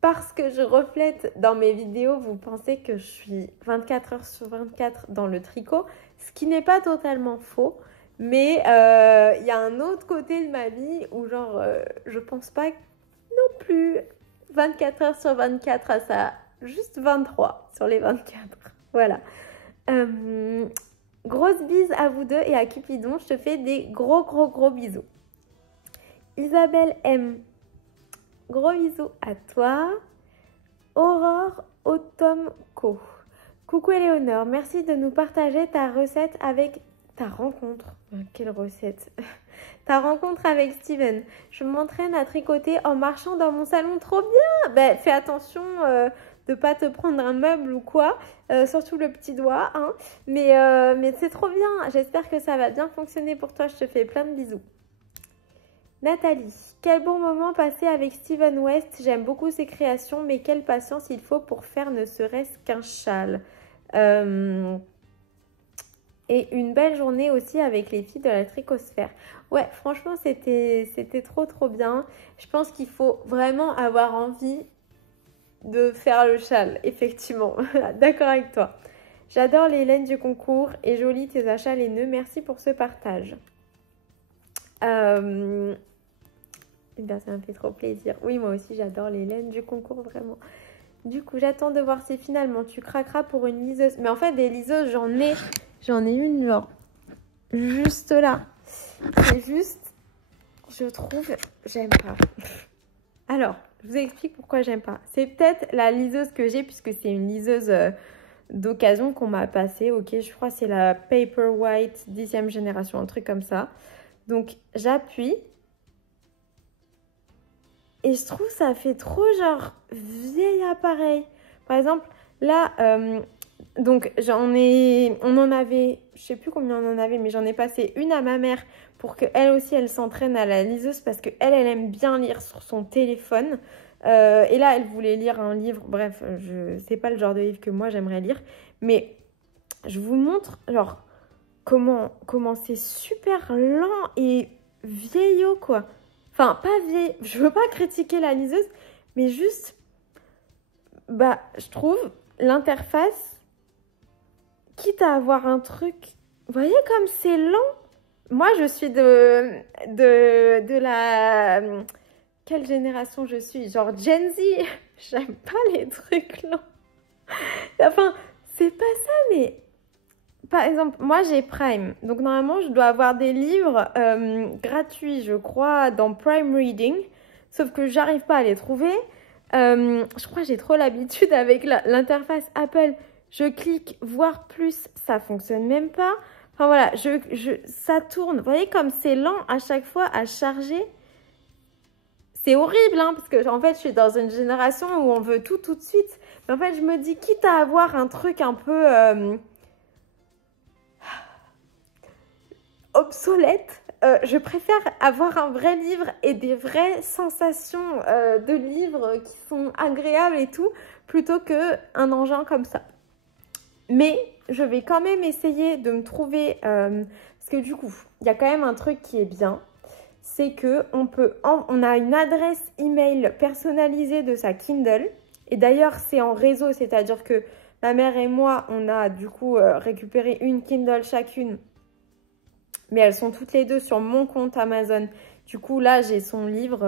Parce que je reflète dans mes vidéos, vous pensez que je suis 24 heures sur 24 dans le tricot, ce qui n'est pas totalement faux, mais il y a un autre côté de ma vie où genre je pense pas non plus 24 heures sur 24 à ça, juste 23 sur les 24. Voilà. Grosse bise à vous deux et à Cupidon, je te fais des gros bisous. Isabelle M. Gros bisous à toi. Aurore Automco. Coucou Éléonore, merci de nous partager ta recette avec ta rencontre. Quelle recette? Ta rencontre avec Steven. Je m'entraîne à tricoter en marchant dans mon salon. Trop bien! Ben, fais attention de pas te prendre un meuble ou quoi. Surtout le petit doigt. Hein. Mais c'est trop bien. J'espère que ça va bien fonctionner pour toi. Je te fais plein de bisous. Nathalie, quel bon moment passé avec Steven West. J'aime beaucoup ses créations, mais quelle patience il faut pour faire ne serait-ce qu'un châle. Et une belle journée aussi avec les filles de la tricosphère. Ouais, franchement, c'était trop bien. Je pense qu'il faut vraiment avoir envie de faire le châle, effectivement. D'accord avec toi. J'adore les laines du concours et joli tes achats les nœuds. Merci pour ce partage. Eh bien, ça me fait trop plaisir. Oui, moi aussi, j'adore les laines du concours, vraiment. Du coup, j'attends de voir si finalement tu craqueras pour une liseuse. Mais en fait, des liseuses, j'en ai une, genre, juste là. C'est juste, je trouve, j'aime pas. Alors, je vous explique pourquoi j'aime pas. C'est peut-être la liseuse que j'ai, puisque c'est une liseuse d'occasion qu'on m'a passée. Ok, je crois que c'est la Paperwhite 10e génération, un truc comme ça. Donc, j'appuie. Et je trouve ça fait trop genre vieil appareil. Par exemple, là, donc on en avait, je sais plus combien on en avait, mais j'en ai passé une à ma mère pour qu'elle aussi, elle s'entraîne à la liseuse parce qu'elle aime bien lire sur son téléphone. Et là, elle voulait lire un livre. Bref, c'est pas le genre de livre que moi, j'aimerais lire. Mais je vous montre, genre, comment c'est super lent et vieillot, quoi. Enfin, pas vieille, je veux pas critiquer la liseuse, mais juste, bah, je trouve l'interface, quitte à avoir un truc, vous voyez comme c'est lent. Moi, je suis de la, quelle génération je suis? Genre Gen Z, j'aime pas les trucs lents. Enfin, c'est pas ça, mais par exemple, moi j'ai Prime, donc normalement je dois avoir des livres gratuits, je crois, dans Prime Reading, sauf que j'arrive pas à les trouver. Je crois que j'ai trop l'habitude avec l'interface Apple. Je clique voir plus, ça fonctionne même pas. Enfin voilà, ça tourne. Vous voyez comme c'est lent à chaque fois à charger. C'est horrible, hein, parce que en fait je suis dans une génération où on veut tout de suite. Mais en fait je me dis, quitte à avoir un truc un peu obsolète, je préfère avoir un vrai livre et des vraies sensations de livres qui sont agréables et tout, plutôt qu'un engin comme ça. Mais je vais quand même essayer de me trouver, parce que du coup, il y a quand même un truc qui est bien, c'est on a une adresse email personnalisée de sa Kindle, et d'ailleurs c'est en réseau, c'est-à-dire que ma mère et moi, on a du coup récupéré une Kindle chacune, mais elles sont toutes les deux sur mon compte Amazon. Du coup, là, j'ai son livre,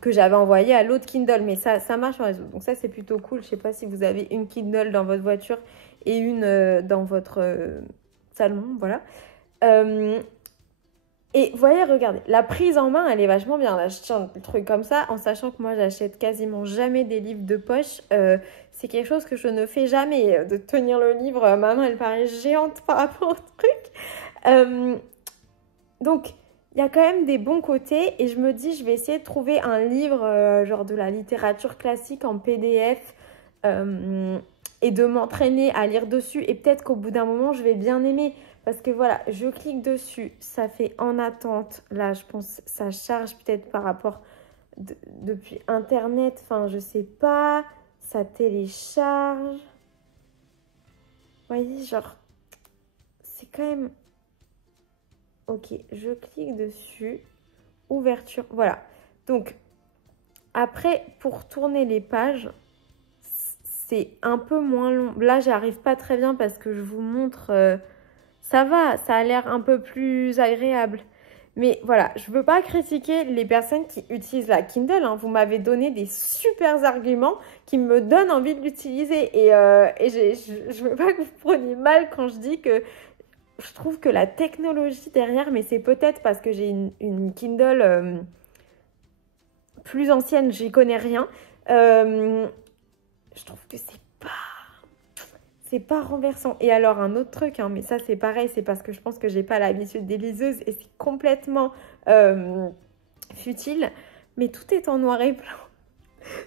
que j'avais envoyé à l'autre Kindle. Mais ça marche en réseau. Donc ça, c'est plutôt cool. Je sais pas si vous avez une Kindle dans votre voiture et une dans votre salon. Voilà. Et vous voyez, regardez, la prise en main, elle est vachement bien. Là, je tiens le truc comme ça, en sachant que moi, j'achète quasiment jamais des livres de poche. C'est quelque chose que je ne fais jamais, de tenir le livre. Ma main, elle paraît géante par rapport au truc. Donc, il y a quand même des bons côtés. Et je me dis, je vais essayer de trouver un livre, genre de la littérature classique en PDF. Et de m'entraîner à lire dessus. Et peut-être qu'au bout d'un moment, je vais bien aimer. Parce que voilà, je clique dessus, ça fait en attente. Là, je pense ça charge peut-être par rapport depuis Internet. Enfin, je sais pas. Ça télécharge. Vous voyez, genre, c'est quand même... Ok, je clique dessus. Ouverture, voilà. Donc, après, pour tourner les pages, c'est un peu moins long. Là, j'arrive pas très bien parce que je vous montre... ça va, ça a l'air un peu plus agréable. Mais voilà, je ne veux pas critiquer les personnes qui utilisent la Kindle. Hein. Vous m'avez donné des super arguments qui me donnent envie de l'utiliser. Et je ne veux pas que vous preniez mal quand je dis que je trouve que la technologie derrière, mais c'est peut-être parce que j'ai une Kindle plus ancienne, j'y connais rien. Je trouve que c'est pas renversant. Et alors, un autre truc, hein, mais ça, c'est pareil, c'est parce que je pense que j'ai pas l'habitude des liseuses et c'est complètement futile. Mais tout est en noir et blanc.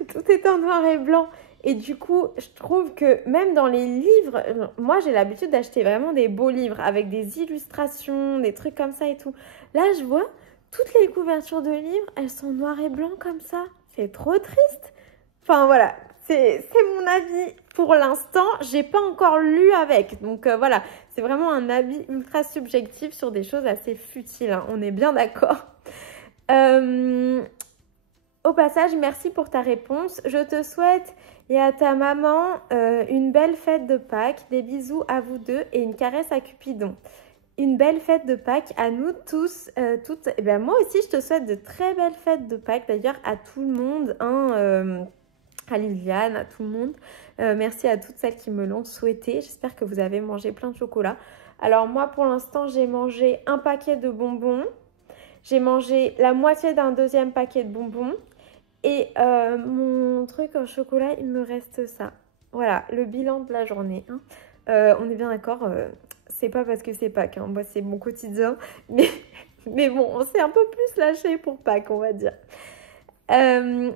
Tout est en noir et blanc. Et du coup, je trouve que même dans les livres, moi, j'ai l'habitude d'acheter vraiment des beaux livres avec des illustrations, des trucs comme ça et tout. Là, je vois, toutes les couvertures de livres, elles sont noir et blanc comme ça. C'est trop triste. Enfin, voilà. C'est mon avis pour l'instant. J'ai pas encore lu avec. Donc voilà, c'est vraiment un avis ultra subjectif sur des choses assez futiles. Hein. On est bien d'accord. Au passage, merci pour ta réponse. Je te souhaite et à ta maman une belle fête de Pâques. Des bisous à vous deux et une caresse à Cupidon. une belle fête de Pâques à nous tous, toutes. Et bien, moi aussi, je te souhaite de très belles fêtes de Pâques, d'ailleurs, à tout le monde, hein, à Liliane, à tout le monde. Merci à toutes celles qui me l'ont souhaité. J'espère que vous avez mangé plein de chocolat. Alors moi, pour l'instant, j'ai mangé un paquet de bonbons. J'ai mangé la moitié d'un deuxième paquet de bonbons. Et mon truc en chocolat, il me reste ça. Voilà, le bilan de la journée. Hein. On est bien d'accord, c'est pas parce que c'est Pâques. Hein. Moi, c'est mon quotidien. Mais bon, on s'est un peu plus lâché pour Pâques, on va dire. By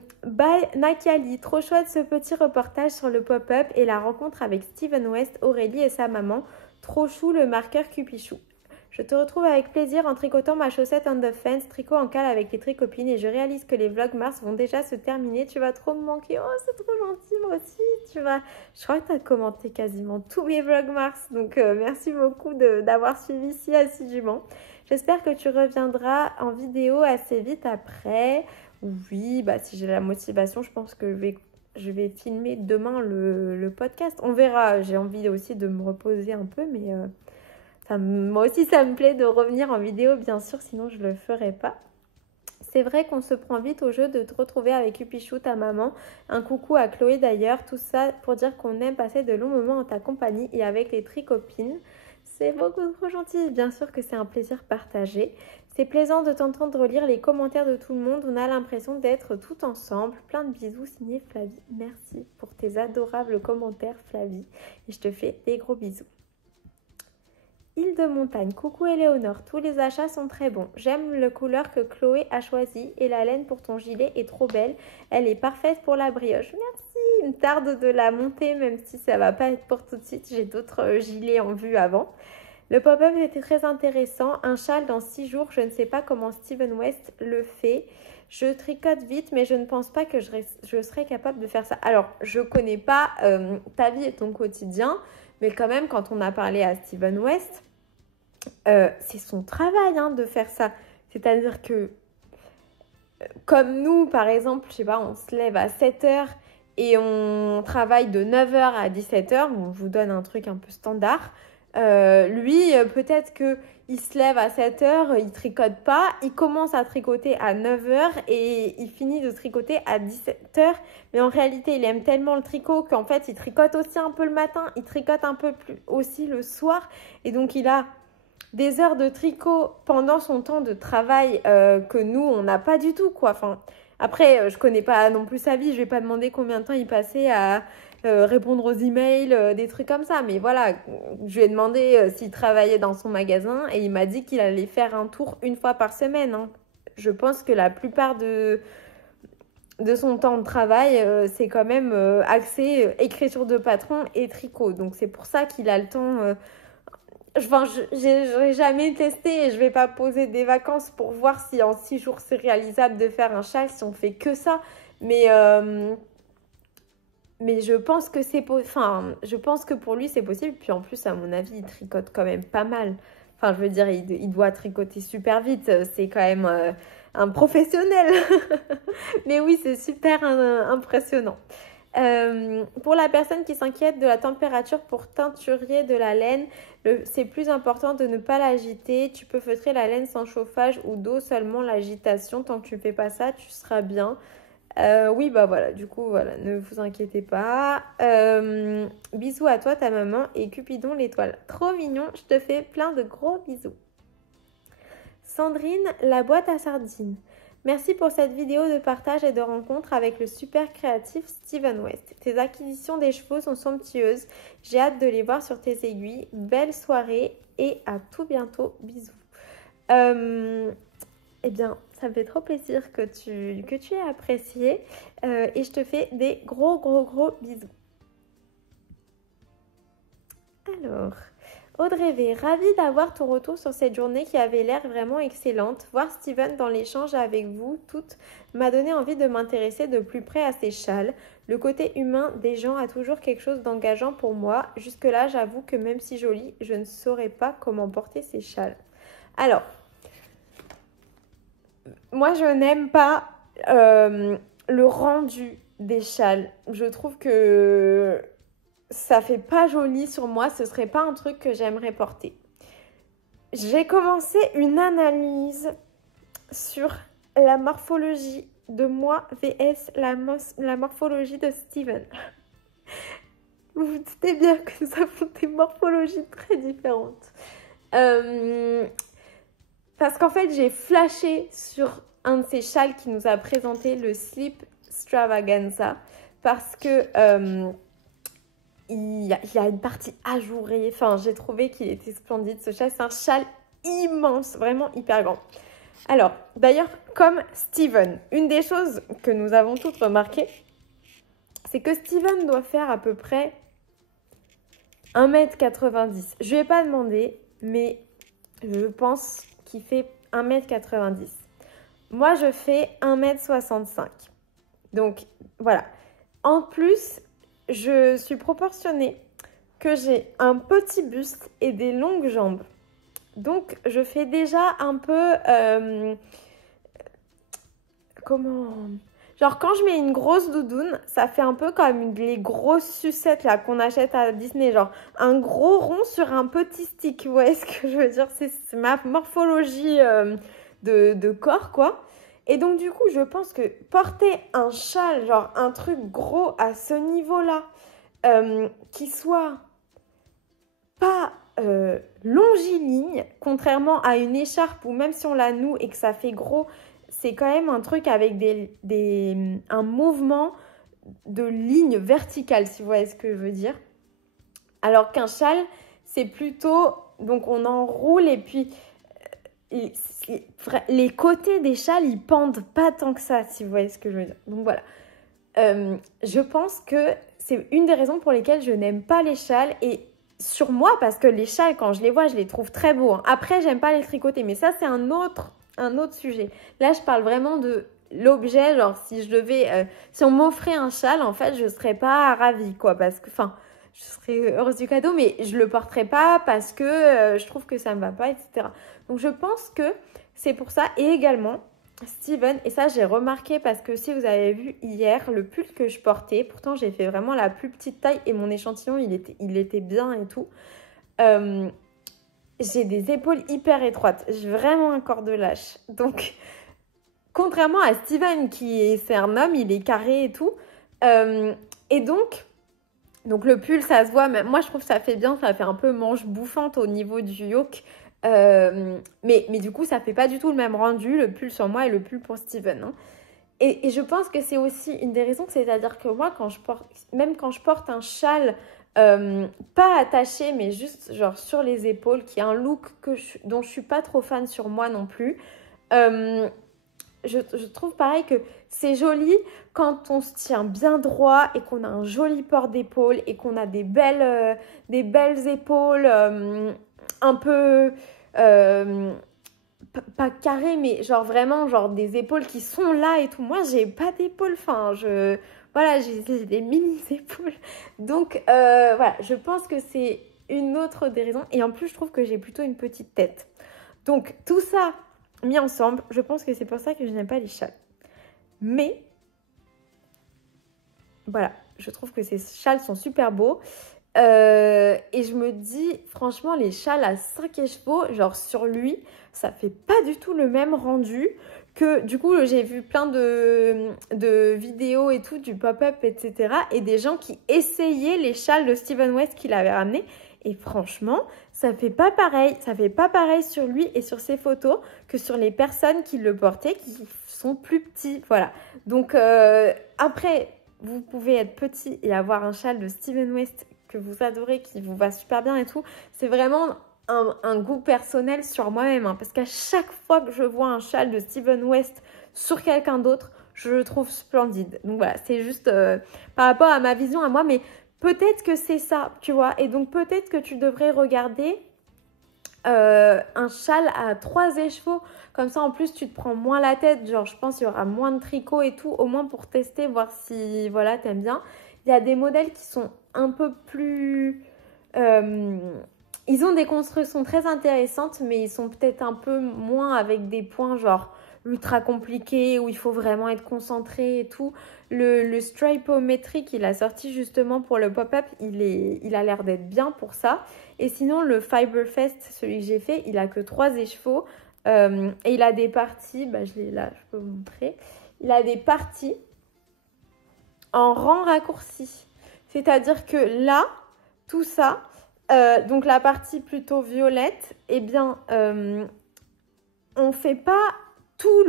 Nakali, trop chouette ce petit reportage sur le pop-up et la rencontre avec Steven West, Aurélie et sa maman. Trop chou le marqueur Cupichou. Je te retrouve avec plaisir en tricotant ma chaussette on the fence, tricot en cale avec les tricopines et je réalise que les vlogs mars vont déjà se terminer. Tu vas trop me manquer. Oh, c'est trop gentil, moi aussi. Je crois que tu as commenté quasiment tous mes vlogs mars. Donc, merci beaucoup d'avoir suivi si assidûment. J'espère que tu reviendras en vidéo assez vite après. Oui, bah si j'ai la motivation, je pense que je vais filmer demain le podcast. On verra. J'ai envie aussi de me reposer un peu, mais... moi aussi, ça me plaît de revenir en vidéo, bien sûr, sinon je ne le ferai pas. C'est vrai qu'on se prend vite au jeu de te retrouver avec Cupichou, ta maman. Un coucou à Chloé d'ailleurs. Tout ça pour dire qu'on aime passer de longs moments en ta compagnie et avec les tricopines. C'est beaucoup trop gentil. Bien sûr que c'est un plaisir partagé. C'est plaisant de t'entendre lire les commentaires de tout le monde. On a l'impression d'être tout ensemble. Plein de bisous, signé Flavie. Merci pour tes adorables commentaires, Flavie. Et je te fais des gros bisous. Île de montagne, coucou Éléonore, tous les achats sont très bons. J'aime la couleur que Chloé a choisie et la laine pour ton gilet est trop belle. Elle est parfaite pour la brioche. Merci, il me tarde de la monter même si ça va pas être pour tout de suite. J'ai d'autres gilets en vue avant. Le pop-up était très intéressant. Un châle dans 6 jours, je ne sais pas comment Steven West le fait. Je tricote vite mais je ne pense pas que je serais capable de faire ça. Alors, je connais pas ta vie et ton quotidien, mais quand même quand on a parlé à Steven West, c'est son travail hein, de faire ça. C'est-à-dire que, comme nous, par exemple, je sais pas, on se lève à 7h et on travaille de 9h à 17h. Bon, je vous donne un truc un peu standard. Lui, peut-être qu'il se lève à 7h, il tricote pas. Il commence à tricoter à 9h et il finit de tricoter à 17h. Mais en réalité, il aime tellement le tricot qu'en fait, il tricote aussi un peu le matin. Il tricote un peu plus aussi le soir. Et donc, il a des heures de tricot pendant son temps de travail que nous, on n'a pas du tout, quoi. Enfin, après, je connais pas non plus sa vie. Je vais pas demander combien de temps il passait à répondre aux emails, des trucs comme ça. Mais voilà, je lui ai demandé s'il travaillait dans son magasin et il m'a dit qu'il allait faire un tour une fois par semaine. Hein. Je pense que la plupart de son temps de travail, c'est quand même axé écriture de patron et tricot. Donc, c'est pour ça qu'il a le temps... j'ai jamais testé et je vais pas poser des vacances pour voir si en 6 jours c'est réalisable de faire un châle si on fait que ça. Mais je pense que je pense que pour lui c'est possible. Puis en plus, à mon avis, il tricote quand même pas mal. Enfin, je veux dire, il doit tricoter super vite. C'est quand même un professionnel. Mais oui, c'est super impressionnant. Pour la personne qui s'inquiète de la température pour teinturier de la laine, c'est plus important de ne pas l'agiter. Tu peux feutrer la laine sans chauffage ou d'eau, seulement l'agitation. Tant que tu ne fais pas ça, tu seras bien. Oui, bah voilà, du coup, voilà, ne vous inquiétez pas. Bisous à toi, ta maman et Cupidon l'étoile. Trop mignon, je te fais plein de gros bisous. Sandrine, la boîte à sardines. Merci pour cette vidéo de partage et de rencontre avec le super créatif Steven West. Tes acquisitions des chevaux sont somptueuses. J'ai hâte de les voir sur tes aiguilles. Belle soirée et à tout bientôt. Bisous. Eh bien, ça me fait trop plaisir que tu aies apprécié et je te fais des gros bisous. Alors... Audrey V, ravie d'avoir ton retour sur cette journée qui avait l'air vraiment excellente. Voir Steven dans l'échange avec vous toutes m'a donné envie de m'intéresser de plus près à ces châles. Le côté humain des gens a toujours quelque chose d'engageant pour moi. Jusque-là, j'avoue que même si jolie, je ne saurais pas comment porter ces châles. Alors, moi je n'aime pas le rendu des châles. Je trouve que... ça fait pas joli sur moi, ce serait pas un truc que j'aimerais porter. j'ai commencé une analyse sur la morphologie de moi vs la morphologie de Steven. Vous vous doutez bien que nous avons des morphologies très différentes. Parce qu'en fait, j'ai flashé sur un de ces châles qui nous a présenté, le Sleep Stravaganza, parce que il y a une partie ajourée. Enfin, j'ai trouvé qu'il était splendide. Ce châle, c'est un châle immense, vraiment hyper grand. Alors, d'ailleurs, comme Steven, une des choses que nous avons toutes remarquées, c'est que Steven doit faire à peu près 1m90. Je ne lui ai pas demandé, mais je pense qu'il fait 1m90. Moi, je fais 1m65. Donc, voilà. En plus, je suis proportionnée que j'ai un petit buste et des longues jambes. Donc, je fais déjà un peu... Genre, quand je mets une grosse doudoune, ça fait un peu comme les grosses sucettes là qu'on achète à Disney. Genre, un gros rond sur un petit stick. Vous voyez ce que je veux dire? C'est ma morphologie de corps, quoi. Et donc, du coup, je pense que porter un châle, genre un truc gros à ce niveau-là, qui soit pas longiligne, contrairement à une écharpe où même si on la noue et que ça fait gros, c'est quand même un truc avec un mouvement de ligne verticale, si vous voyez ce que je veux dire. Alors qu'un châle, c'est plutôt... Donc, on enroule et puis... les côtés des châles, ils pendent pas tant que ça, si vous voyez ce que je veux dire. Donc, voilà. Je pense que c'est une des raisons pour lesquelles je n'aime pas les châles. Et sur moi, parce que les châles, quand je les vois, je les trouve très beaux. Hein. Après, j'aime pas les tricoter, mais ça, c'est un autre sujet. Là, je parle vraiment de l'objet. Genre, si je devais... si on m'offrait un châle, en fait, je serais pas ravie, quoi. Parce que, enfin, je serais heureuse du cadeau, mais je le porterais pas parce que je trouve que ça me va pas, etc. Donc, je pense que c'est pour ça. Et également, Steven, et ça, j'ai remarqué parce que si vous avez vu hier, le pull que je portais, pourtant, j'ai fait vraiment la plus petite taille et mon échantillon, il était bien et tout. J'ai des épaules hyper étroites. J'ai vraiment un corps de lâche. Donc, contrairement à Steven, c'est un homme, il est carré et tout. Et donc le pull, ça se voit. Mais moi, je trouve que ça fait bien. Ça fait un peu manche bouffante au niveau du yoke. Mais du coup, ça fait pas du tout le même rendu, le pull sur moi et le pull pour Steven. Hein. Et je pense que c'est aussi une des raisons. C'est-à-dire que moi, même quand je porte un châle... pas attaché mais juste genre sur les épaules, qui est un look dont je suis pas trop fan sur moi non plus. Je trouve pareil que c'est joli quand on se tient bien droit et qu'on a un joli port d'épaule et qu'on a des belles épaules un peu pas carrées, mais genre vraiment genre des épaules qui sont là et tout. Moi, j'ai pas d'épaules, enfin voilà, j'ai des mini épaules. Donc, voilà, je pense que c'est une autre des raisons. Et en plus, je trouve que j'ai plutôt une petite tête. Donc, tout ça mis ensemble, je pense que c'est pour ça que je n'aime pas les châles. Mais, voilà, je trouve que ces châles sont super beaux. Et je me dis, franchement, les châles à 5 chevaux, genre sur lui, ça fait pas du tout le même rendu. Que du coup, j'ai vu plein de vidéos et tout, du pop-up, etc. Et des gens qui essayaient les châles de Steven West qu'il avait ramenés. Et franchement, ça fait pas pareil. Ça fait pas pareil sur lui et sur ses photos que sur les personnes qui le portaient, qui sont plus petits. Voilà. Donc, après, vous pouvez être petit et avoir un châle de Steven West que vous adorez, qui vous va super bien et tout. C'est vraiment... un goût personnel sur moi-même, hein, parce qu'à chaque fois que je vois un châle de Steven West sur quelqu'un d'autre, je le trouve splendide. Donc voilà, c'est juste par rapport à ma vision à moi, mais peut-être que c'est ça, tu vois. Et donc peut-être que tu devrais regarder un châle à 3 écheveaux, comme ça en plus tu te prends moins la tête, genre je pense qu'il y aura moins de tricot et tout, au moins pour tester, voir si voilà, t'aimes bien. Il y a des modèles qui sont un peu plus... ils ont des constructions très intéressantes, mais ils sont peut-être un peu moins avec des points genre ultra compliqué, où il faut vraiment être concentré et tout. Le Stripometric qu'il a sorti justement pour le pop-up, il a l'air d'être bien pour ça. Et sinon, le Fiberfest, celui que j'ai fait, il a que 3 écheveaux. Et il a des parties, bah, je l'ai là, je peux vous montrer. Il a des parties en rang raccourci. C'est-à-dire que là, tout ça, donc la partie plutôt violette, eh bien, on fait pas toute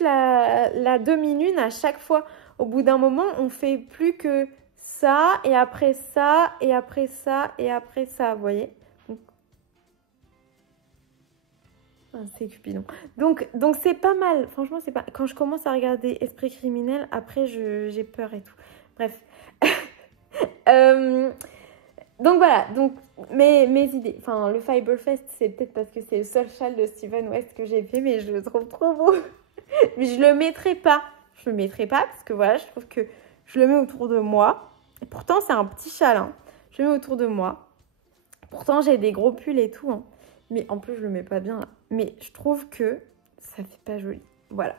la demi-lune à chaque fois. Au bout d'un moment, on fait plus que ça, et après ça, et après ça, et après ça, vous voyez. C'est Cupidon. Donc c'est pas mal. Franchement, c'est pas... Quand je commence à regarder Esprit criminel, après, j'ai peur et tout. Bref. Donc voilà. Donc, mes idées. Enfin, le Fiberfest, c'est peut-être parce que c'est le seul châle de Steven West que j'ai fait, mais je le trouve trop beau. Mais je le mettrai pas. Je le mettrai pas parce que voilà, je trouve que je le mets autour de moi. Et pourtant, c'est un petit châle. Hein. Je le mets autour de moi. Pourtant, j'ai des gros pulls et tout. Hein. Mais en plus, je le mets pas bien là. Mais je trouve que ça fait pas joli. Voilà.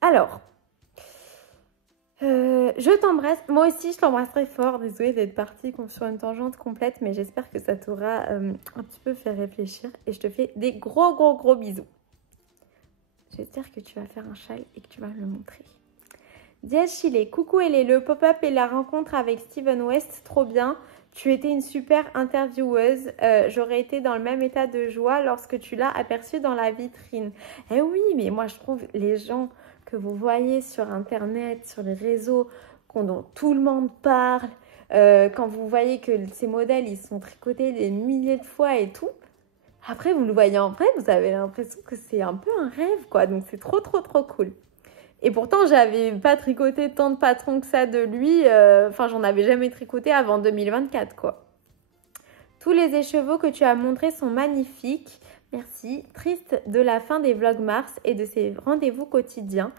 Alors, je t'embrasse. Moi aussi, je t'embrasse très fort. Désolée d'être partie sur une tangente complète, mais j'espère que ça t'aura un petit peu fait réfléchir. Et je te fais des gros bisous. J'espère que tu vas faire un châle et que tu vas me le montrer. Diaz Chile, coucou Elé, le pop-up et la rencontre avec Steven West, trop bien. Tu étais une super intervieweuse. J'aurais été dans le même état de joie lorsque tu l'as aperçu dans la vitrine. Eh oui, mais moi je trouve les gens que vous voyez sur Internet, sur les réseaux, dont tout le monde parle, quand vous voyez que ces modèles, ils sont tricotés des milliers de fois et tout, après vous le voyez en vrai, vous avez l'impression que c'est un peu un rêve, quoi. Donc c'est trop cool. Et pourtant, j'avais pas tricoté tant de patrons que ça de lui. Enfin, j'en avais jamais tricoté avant 2024, quoi. Tous les écheveaux que tu as montrés sont magnifiques. Merci. Triste de la fin des vlogs Mars et de ces rendez-vous quotidiens.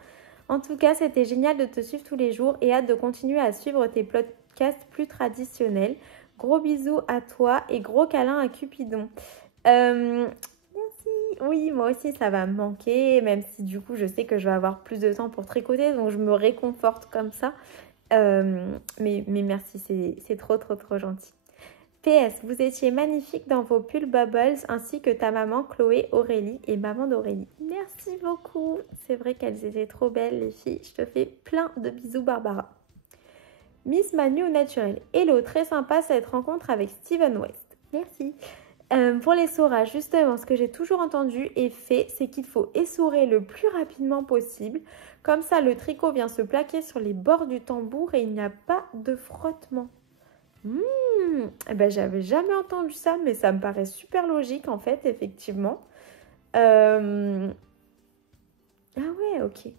En tout cas, c'était génial de te suivre tous les jours et hâte de continuer à suivre tes podcasts plus traditionnels. Gros bisous à toi et gros câlin à Cupidon. Oui, moi aussi, ça va me manquer, même si du coup, je sais que je vais avoir plus de temps pour tricoter, donc je me réconforte comme ça. Mais merci, c'est trop gentil. PS, vous étiez magnifiques dans vos pulls Bubbles, ainsi que ta maman Chloé, Aurélie et maman d'Aurélie. Merci beaucoup. C'est vrai qu'elles étaient trop belles, les filles. Je te fais plein de bisous, Barbara. Miss Manu au naturel. Hello, très sympa cette rencontre avec Steven West. Merci. Pour les essourages, justement, ce que j'ai toujours entendu et fait, c'est qu'il faut essorer le plus rapidement possible. Comme ça, le tricot vient se plaquer sur les bords du tambour et il n'y a pas de frottement. Eh ben, j'avais jamais entendu ça, mais ça me paraît super logique en fait, effectivement. Ah ouais, ok.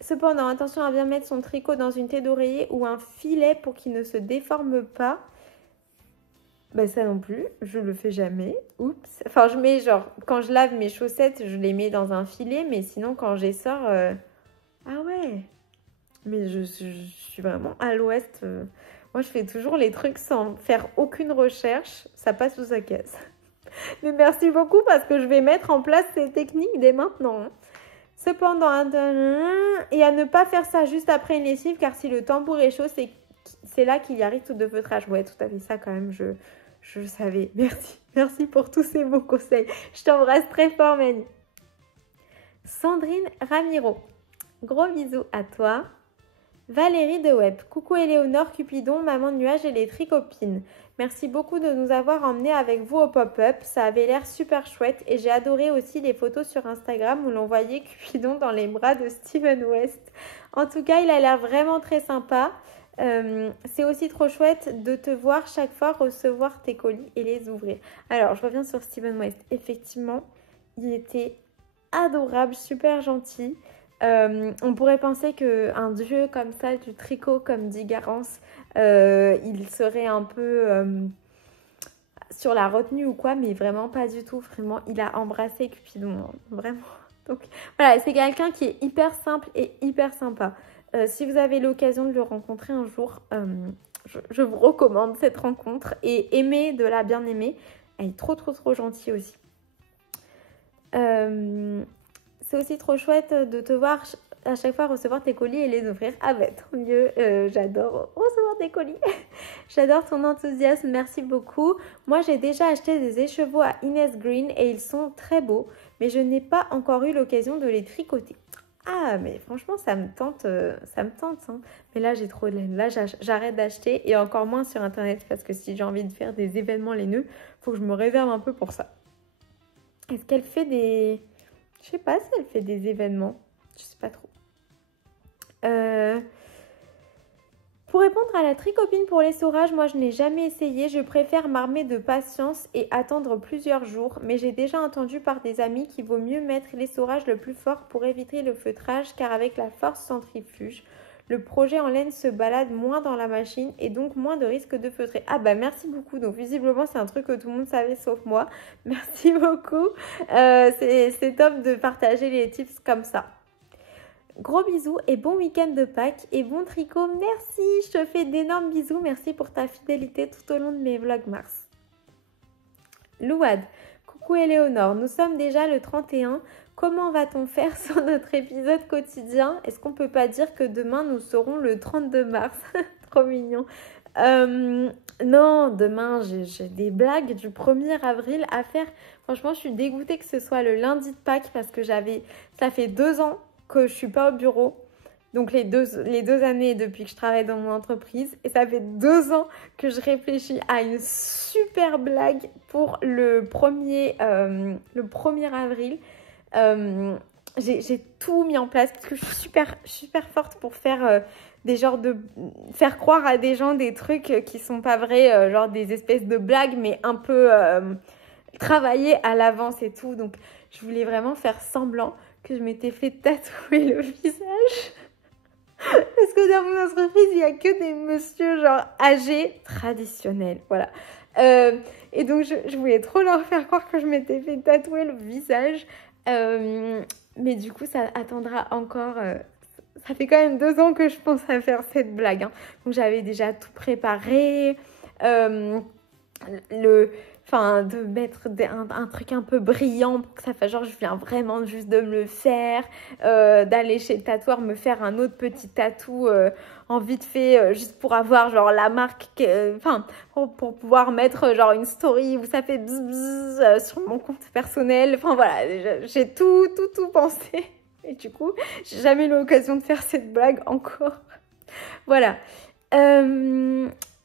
Cependant, attention à bien mettre son tricot dans une tête d'oreiller ou un filet pour qu'il ne se déforme pas. Bah ça non plus, je le fais jamais. Oups. Enfin, je mets genre, quand je lave mes chaussettes, je les mets dans un filet, mais sinon quand j'essore... Ah ouais. Mais je suis vraiment à l'ouest. Moi, je fais toujours les trucs sans faire aucune recherche. Ça passe sous sa caisse. Mais merci beaucoup parce que je vais mettre en place ces techniques dès maintenant. Hein. Cependant, et à ne pas faire ça juste après une lessive, car si le tambour est chaud, c'est là qu'il y a risque de feutrage. Ouais, tout à fait, ça quand même, je le savais. Merci pour tous ces beaux conseils. Je t'embrasse très fort, Manu. Sandrine Ramiro, gros bisous à toi. Valérie de Web, coucou Éléonore, Cupidon, maman de nuage et les tricopines. Merci beaucoup de nous avoir emmenés avec vous au pop-up, ça avait l'air super chouette et j'ai adoré aussi les photos sur Instagram où l'on voyait Cupidon dans les bras de Steven West. En tout cas, il a l'air vraiment très sympa. C'est aussi trop chouette de te voir chaque fois recevoir tes colis et les ouvrir. Alors, je reviens sur Steven West. Effectivement, il était adorable, super gentil. On pourrait penser qu'un dieu comme ça, du tricot, comme dit Garance, il serait un peu sur la retenue ou quoi, mais vraiment pas du tout. Vraiment, il a embrassé Cupidon, hein, vraiment. Donc voilà, c'est quelqu'un qui est hyper simple et hyper sympa. Si vous avez l'occasion de le rencontrer un jour, je vous recommande cette rencontre et aimez de la bien aimer. Elle est trop gentille aussi. C'est aussi trop chouette de te voir à chaque fois recevoir tes colis et les ouvrir. Ah bah tant mieux, j'adore recevoir tes colis. J'adore ton enthousiasme, merci beaucoup. Moi j'ai déjà acheté des écheveaux à Inès Green et ils sont très beaux, mais je n'ai pas encore eu l'occasion de les tricoter. Ah mais franchement ça me tente hein. Mais là j'ai trop de laine, là j'arrête d'acheter et encore moins sur internet parce que si j'ai envie de faire des événements laineux, faut que je me réserve un peu pour ça. Est-ce qu'elle fait des... Je sais pas si elle fait des événements, je sais pas trop. Pour répondre à la tricopine pour l'essorage, moi je n'ai jamais essayé. Je préfère m'armer de patience et attendre plusieurs jours. Mais j'ai déjà entendu par des amis qu'il vaut mieux mettre l'essorage le plus fort pour éviter le feutrage, car avec la force centrifuge, le projet en laine se balade moins dans la machine et donc moins de risque de feutrer. Ah bah merci beaucoup. Donc visiblement c'est un truc que tout le monde savait sauf moi. Merci beaucoup. C'est top de partager les tips comme ça. Gros bisous et bon week-end de Pâques et bon tricot. Merci, je te fais d'énormes bisous. Merci pour ta fidélité tout au long de mes vlogs mars. Louad, coucou Éléonore, nous sommes déjà le 31. Comment va-t-on faire sur notre épisode quotidien? Est-ce qu'on peut pas dire que demain nous serons le 32 mars? Trop mignon. Non, demain j'ai des blagues du 1er avril à faire. Franchement, je suis dégoûtée que ce soit le lundi de Pâques parce que ça fait 2 ans que je suis pas au bureau, donc les deux années depuis que je travaille dans mon entreprise, et ça fait 2 ans que je réfléchis à une super blague pour le 1er avril. J'ai tout mis en place parce que je suis super forte pour faire faire croire à des gens des trucs qui sont pas vrais, genre des espèces de blagues mais un peu travaillées à l'avance et tout. Donc je voulais vraiment faire semblant que je m'étais fait tatouer le visage. Parce que dans mon entreprise, il n'y a que des messieurs genre âgés, traditionnels. Voilà. Et donc, je voulais trop leur faire croire que je m'étais fait tatouer le visage. Mais du coup, ça attendra encore... ça fait quand même 2 ans que je pense à faire cette blague. Hein. Donc, j'avais déjà tout préparé. De mettre un truc un peu brillant pour que ça fasse genre je viens vraiment juste de me le faire, d'aller chez le tatoueur me faire un autre petit tatou en vite fait juste pour avoir genre la marque, pour pouvoir mettre genre une story où ça fait bzz bzz sur mon compte personnel. Enfin voilà, j'ai tout pensé et du coup j'ai jamais eu l'occasion de faire cette blague encore. Voilà.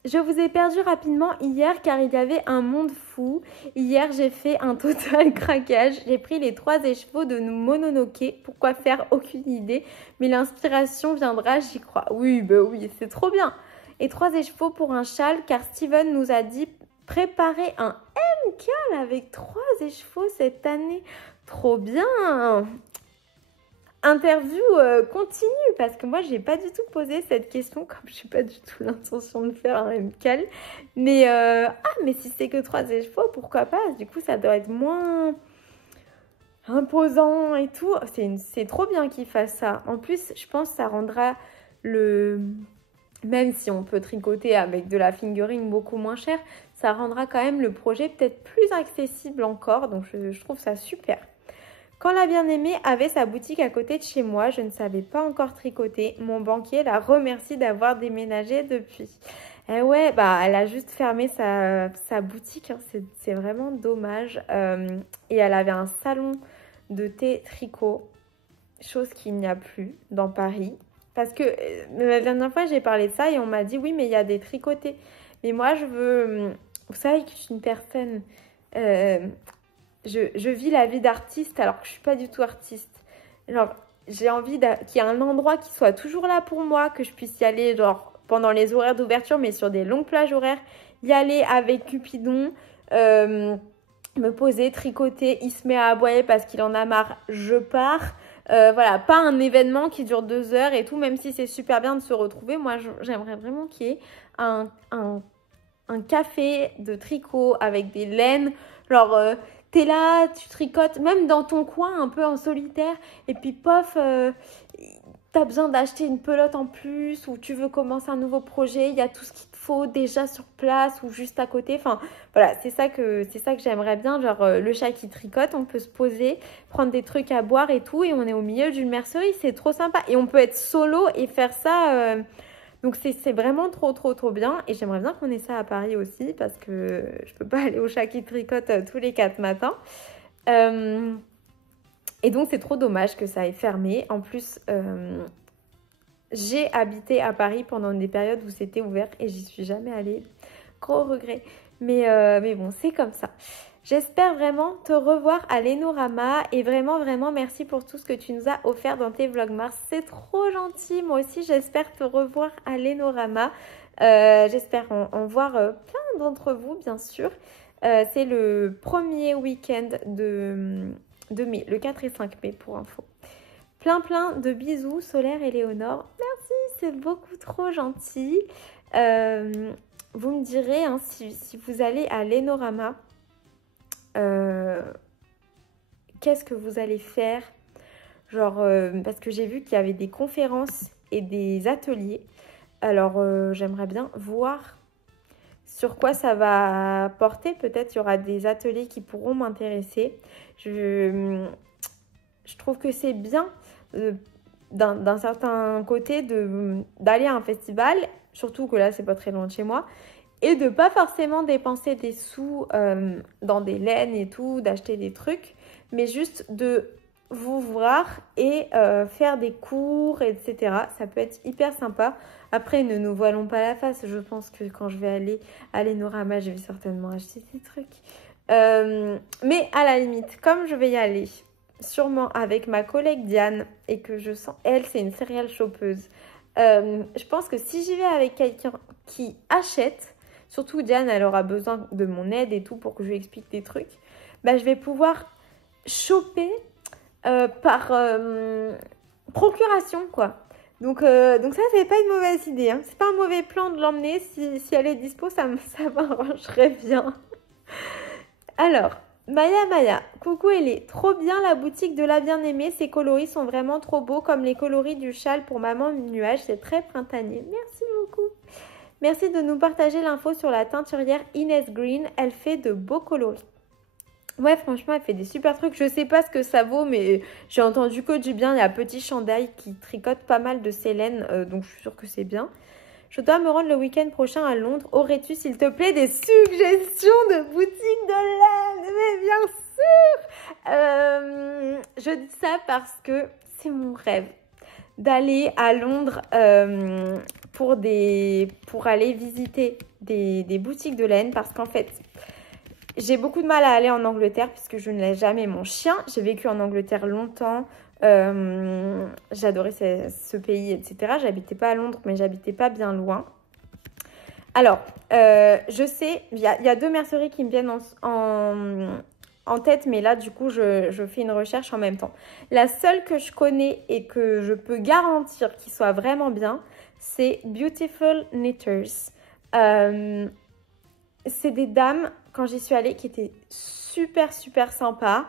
Je vous ai perdu rapidement hier car il y avait un monde fou. Hier, j'ai fait un total craquage. J'ai pris les 3 écheveaux de Mononoke. Pourquoi faire? Aucune idée. Mais l'inspiration viendra, j'y crois. Oui, bah oui, c'est trop bien. Et 3 écheveaux pour un châle car Steven nous a dit préparer un MCAL avec 3 écheveaux cette année. Trop bien. Interview continue parce que moi j'ai pas du tout posé cette question comme je n'ai pas du tout l'intention de faire un MCAL, mais mais si c'est que 3 écheveaux, pourquoi pas? Du coup ça doit être moins imposant et tout. C'est trop bien qu'il fasse ça. En plus je pense que ça rendra même si on peut tricoter avec de la fingering beaucoup moins cher, ça rendra quand même le projet peut-être plus accessible encore, donc je trouve ça super. Quand la bien-aimée avait sa boutique à côté de chez moi, je ne savais pas encore tricoter. Mon banquier la remercie d'avoir déménagé depuis. Eh ouais, bah elle a juste fermé sa boutique, hein. C'est vraiment dommage. Et elle avait un salon de thé tricot, chose qu'il n'y a plus dans Paris. Parce que la dernière fois, j'ai parlé de ça et on m'a dit oui, mais il y a des tricotés. Mais moi, je veux... Vous savez que je suis une personne... Je vis la vie d'artiste alors que je suis pas du tout artiste. Genre, j'ai envie qu'il y ait un endroit qui soit toujours là pour moi, que je puisse y aller genre pendant les horaires d'ouverture, mais sur des longues plages horaires, y aller avec Cupidon, me poser, tricoter, il se met à aboyer parce qu'il en a marre, je pars. Voilà, pas un événement qui dure 2 heures et tout, même si c'est super bien de se retrouver. Moi, j'aimerais vraiment qu'il y ait un café de tricot avec des laines, genre... T'es là, tu tricotes, même dans ton coin, un peu en solitaire. Et puis, pof, tu as besoin d'acheter une pelote en plus ou tu veux commencer un nouveau projet, il y a tout ce qu'il te faut déjà sur place ou juste à côté. Enfin, voilà, c'est ça que j'aimerais bien. Genre, le chat qui tricote, on peut se poser, prendre des trucs à boire et tout, et on est au milieu d'une mercerie. C'est trop sympa. Et on peut être solo et faire ça. Donc, c'est vraiment trop bien. Et j'aimerais bien qu'on ait ça à Paris aussi parce que je peux pas aller au chat qui tricote tous les 4 matins. Et donc, c'est trop dommage que ça ait fermé. En plus, j'ai habité à Paris pendant des périodes où c'était ouvert et j'y suis jamais allée. Gros regret. Mais bon, c'est comme ça. J'espère vraiment te revoir à l'Enorama et vraiment merci pour tout ce que tu nous as offert dans tes Vlogmas. C'est trop gentil. Moi aussi, j'espère te revoir à l'Enorama. J'espère en voir plein d'entre vous, bien sûr. C'est le premier week-end de mai, le 4 et 5 mai pour info. Plein de bisous, Solaire et Léonore. Merci, c'est beaucoup trop gentil. Vous me direz hein, si vous allez à l'Enorama, qu'est-ce que vous allez faire? Genre, parce que j'ai vu qu'il y avait des conférences et des ateliers. Alors, j'aimerais bien voir sur quoi ça va porter. Peut-être il y aura des ateliers qui pourront m'intéresser. Je trouve que c'est bien d'un certain côté d'aller à un festival, surtout que là c'est pas très loin de chez moi, et de pas forcément dépenser des sous dans des laines et tout, d'acheter des trucs, mais juste de vous voir et faire des cours, etc. Ça peut être hyper sympa. Après, ne nous voilons pas la face. Je pense que quand je vais aller à l'Enorama, je vais certainement acheter des trucs. Mais à la limite, comme je vais y aller sûrement avec ma collègue Diane et que je sens, elle, c'est une céréale chopeuse. Je pense que si j'y vais avec quelqu'un qui achète, surtout Diane, elle aura besoin de mon aide et tout pour que je lui explique des trucs, bah, je vais pouvoir choper par procuration, quoi. Donc ça, c'est pas une mauvaise idée. Hein. C'est pas un mauvais plan de l'emmener. Si elle est dispo, ça m'arrangerait bien. Alors, Maya, coucou, elle est trop bien la boutique de la bien-aimée. Ces coloris sont vraiment trop beaux, comme les coloris du châle pour maman nuage. C'est très printanier. Merci beaucoup. Merci de nous partager l'info sur la teinturière Inès Green. Elle fait de beaux coloris. Ouais, franchement, elle fait des super trucs. Je sais pas ce que ça vaut, mais j'ai entendu que du bien. Il y a Petit Chandail qui tricote pas mal de ses laines, donc je suis sûre que c'est bien. Je dois me rendre le week-end prochain à Londres. Aurais-tu, s'il te plaît, des suggestions de boutiques de laine? Mais bien sûr. Je dis ça parce que c'est mon rêve d'aller à Londres pour aller visiter des boutiques de laine, parce qu'en fait, j'ai beaucoup de mal à aller en Angleterre puisque je ne laisse jamais mon chien. J'ai vécu en Angleterre longtemps. J'adorais ce pays, etc. J'habitais pas à Londres, mais j'habitais pas bien loin. Alors, je sais, il y a 2 merceries qui me viennent en tête, mais là, du coup, je fais une recherche en même temps. La seule que je connais et que je peux garantir qu'il soit vraiment bien, c'est Beautiful Knitters. C'est des dames, quand j'y suis allée, qui étaient super sympas.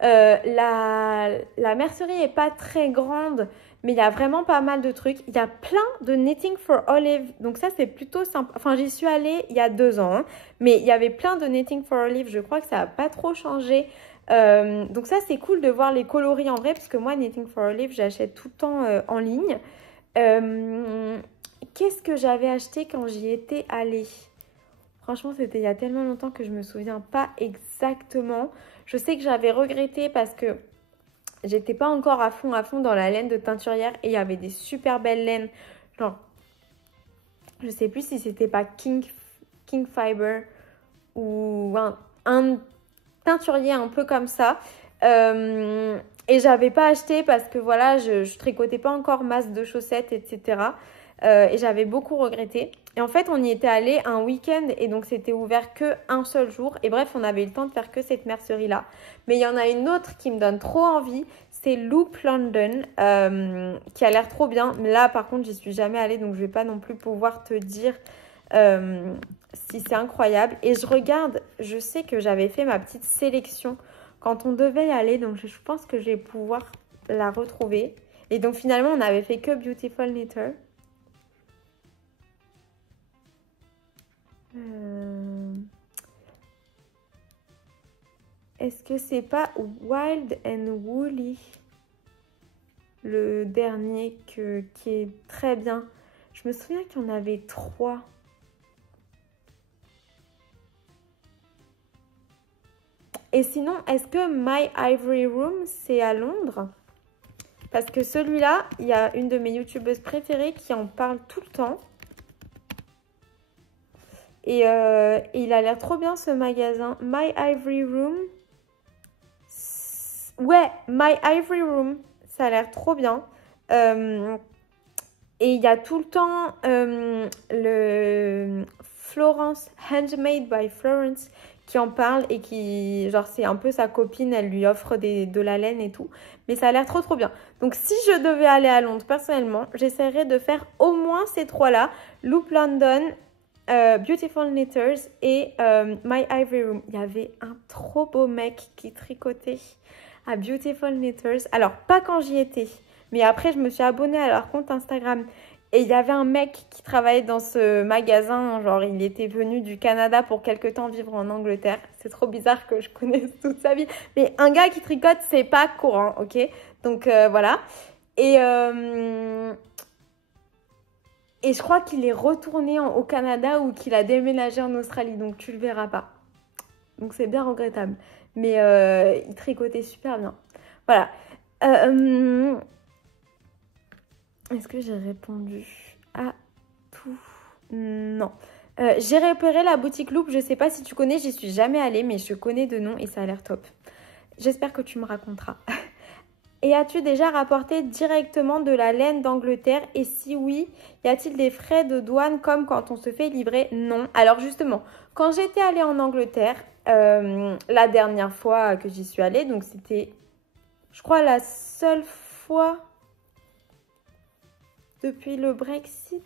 La mercerie n'est pas très grande, mais il y a vraiment pas mal de trucs. Il y a plein de Knitting for Olive, donc ça c'est plutôt sympa. Enfin, j'y suis allée il y a 2 ans, hein, mais il y avait plein de Knitting for Olive. Je crois que ça n'a pas trop changé. Donc ça c'est cool de voir les coloris en vrai, parce que moi Knitting for Olive j'achète tout le temps en ligne. Qu'est-ce que j'avais acheté quand j'y étais allée? Franchement, c'était il y a tellement longtemps que je me souviens pas exactement. Je sais que j'avais regretté parce que j'étais pas encore à fond dans la laine de teinturière et il y avait des super belles laines. Genre, je sais plus si c'était pas King Fiber ou un teinturier un peu comme ça. Et j'avais pas acheté parce que voilà, je tricotais pas encore masse de chaussettes, etc. Et j'avais beaucoup regretté. Et en fait, on y était allé un week-end et donc c'était ouvert que un seul jour. Et bref, on avait eu le temps de faire que cette mercerie-là. Mais il y en a une autre qui me donne trop envie. C'est Loop London qui a l'air trop bien. Mais là, par contre, j'y suis jamais allée. Donc, je vais pas non plus pouvoir te dire si c'est incroyable. Et je regarde, je sais que j'avais fait ma petite sélection quand on devait y aller. Donc, je pense que je vais pouvoir la retrouver. Et donc finalement, on n'avait fait que Beautiful Knitter. Est-ce que c'est pas Wild and Woolly, le dernier qui est très bien? Je me souviens qu'il y en avait 3. Et sinon, est-ce que My Ivory Room, c'est à Londres? Parce que celui-là, il y a une de mes youtubeuses préférées qui en parle tout le temps. Et il a l'air trop bien ce magasin. My Ivory Room. Ouais, My Ivory Room. Ça a l'air trop bien. Et il y a tout le temps le Florence, Handmade by Florence, qui en parle et qui, genre, c'est un peu sa copine, elle lui offre de la laine et tout. Mais ça a l'air trop bien. Donc, si je devais aller à Londres, personnellement, j'essaierais de faire au moins ces 3-là. Loop London, Beautiful Knitters et My Ivory Room. Il y avait un trop beau mec qui tricotait à Beautiful Knitters. Alors, pas quand j'y étais, mais après, je me suis abonnée à leur compte Instagram. Et il y avait un mec qui travaillait dans ce magasin, genre il était venu du Canada pour quelque temps vivre en Angleterre. C'est trop bizarre que je connaisse toute sa vie. Mais un gars qui tricote, c'est pas courant, ok? Donc voilà. Et je crois qu'il est retourné au Canada ou qu'il a déménagé en Australie, donc tu le verras pas. Donc c'est bien regrettable. Mais il tricotait super bien. Voilà. Est-ce que j'ai répondu à tout? Non. J'ai repéré la boutique Loop. Je ne sais pas si tu connais, j'y suis jamais allée, mais je connais de nom et ça a l'air top. J'espère que tu me raconteras. Et as-tu déjà rapporté directement de la laine d'Angleterre? Et si oui, y a-t-il des frais de douane comme quand on se fait livrer? Non. Alors justement, quand j'étais allée en Angleterre, la dernière fois que j'y suis allée, donc c'était, je crois, la seule fois depuis le Brexit,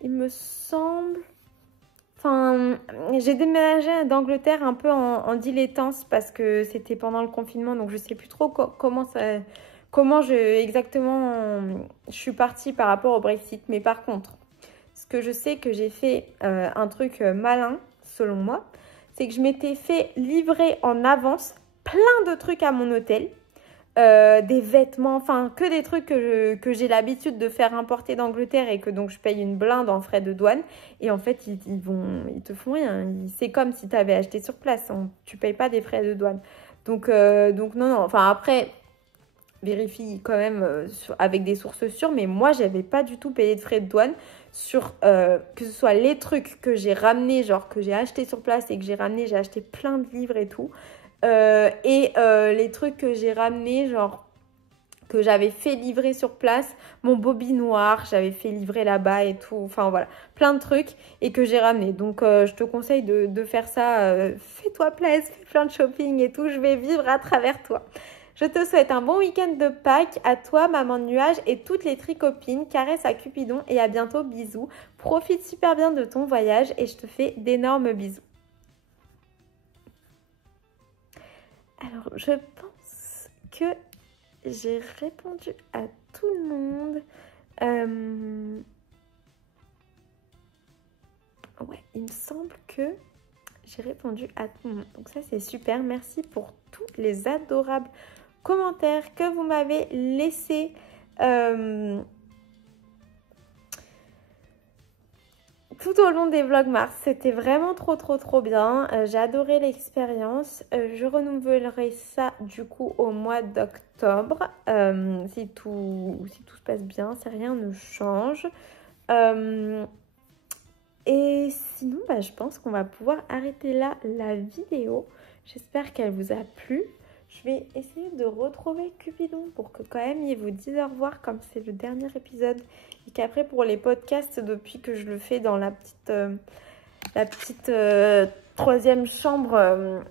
il me semble. Enfin, j'ai déménagé d'Angleterre un peu en dilettance parce que c'était pendant le confinement, donc je sais plus trop comment exactement je suis partie par rapport au Brexit. Mais par contre, ce que je sais que j'ai fait un truc malin, selon moi, c'est que je m'étais fait livrer en avance plein de trucs à mon hôtel. Des vêtements, enfin que des trucs que j'ai l'habitude de faire importer d'Angleterre et que donc je paye une blinde en frais de douane. Et en fait, ils te font rien. C'est comme si tu avais acheté sur place. Tu payes pas des frais de douane. Donc non. Enfin après, vérifie quand même avec des sources sûres. Mais moi, j'avais pas du tout payé de frais de douane sur que ce soit les trucs que j'ai ramenés, genre que j'ai acheté sur place et que j'ai ramené. J'ai acheté plein de livres et tout. Les trucs que j'ai ramenés, genre que j'avais fait livrer sur place, mon bobby noir, j'avais fait livrer là-bas et tout, enfin voilà, plein de trucs et que j'ai ramené. Donc je te conseille de faire ça, fais-toi plaisir, fais plein de shopping et tout, je vais vivre à travers toi. Je te souhaite un bon week-end de Pâques à toi, maman de nuage et toutes les tricopines, caresse à Cupidon et à bientôt, bisous. Profite super bien de ton voyage et je te fais d'énormes bisous. Alors, je pense que j'ai répondu à tout le monde. Ouais, il me semble que j'ai répondu à tout le monde. Donc ça, c'est super. Merci pour tous les adorables commentaires que vous m'avez laissés. Tout au long des vlogs mars, c'était vraiment trop bien. J'ai adoré l'expérience. Je renouvellerai ça du coup au mois d'octobre. Si tout se passe bien, si rien ne change. Et sinon, je pense qu'on va pouvoir arrêter là la vidéo. J'espère qu'elle vous a plu. Je vais essayer de retrouver Cupidon pour que quand même il vous dise au revoir comme c'est le dernier épisode. Et qu'après pour les podcasts, depuis que je le fais dans la petite troisième chambre,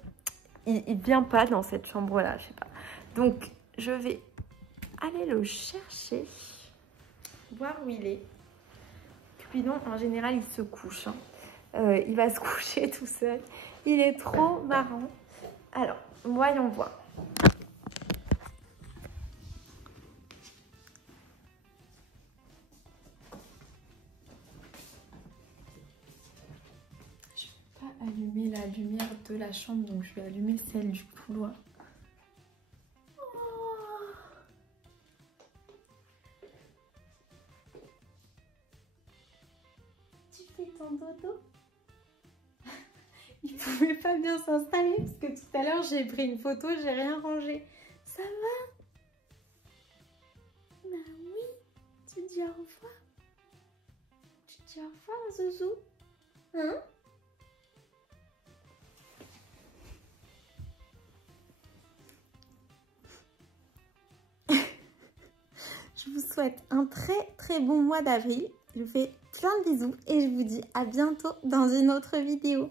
il vient pas dans cette chambre-là, je sais pas. Donc je vais aller le chercher, voir où il est. Cupidon, en général, il se couche. Il va se coucher tout seul. Il est trop marrant. Alors, voyons voir. lumière de la chambre, donc je vais allumer celle du couloir. Tu fais ton dodo? Il pouvait pas bien s'installer parce que tout à l'heure j'ai pris une photo, j'ai rien rangé. Ça va? Bah oui, tu dis au revoir. Tu dis au revoir, Zouzou. Hein? Je vous souhaite un très bon mois d'avril. Je vous fais plein de bisous et je vous dis à bientôt dans une autre vidéo.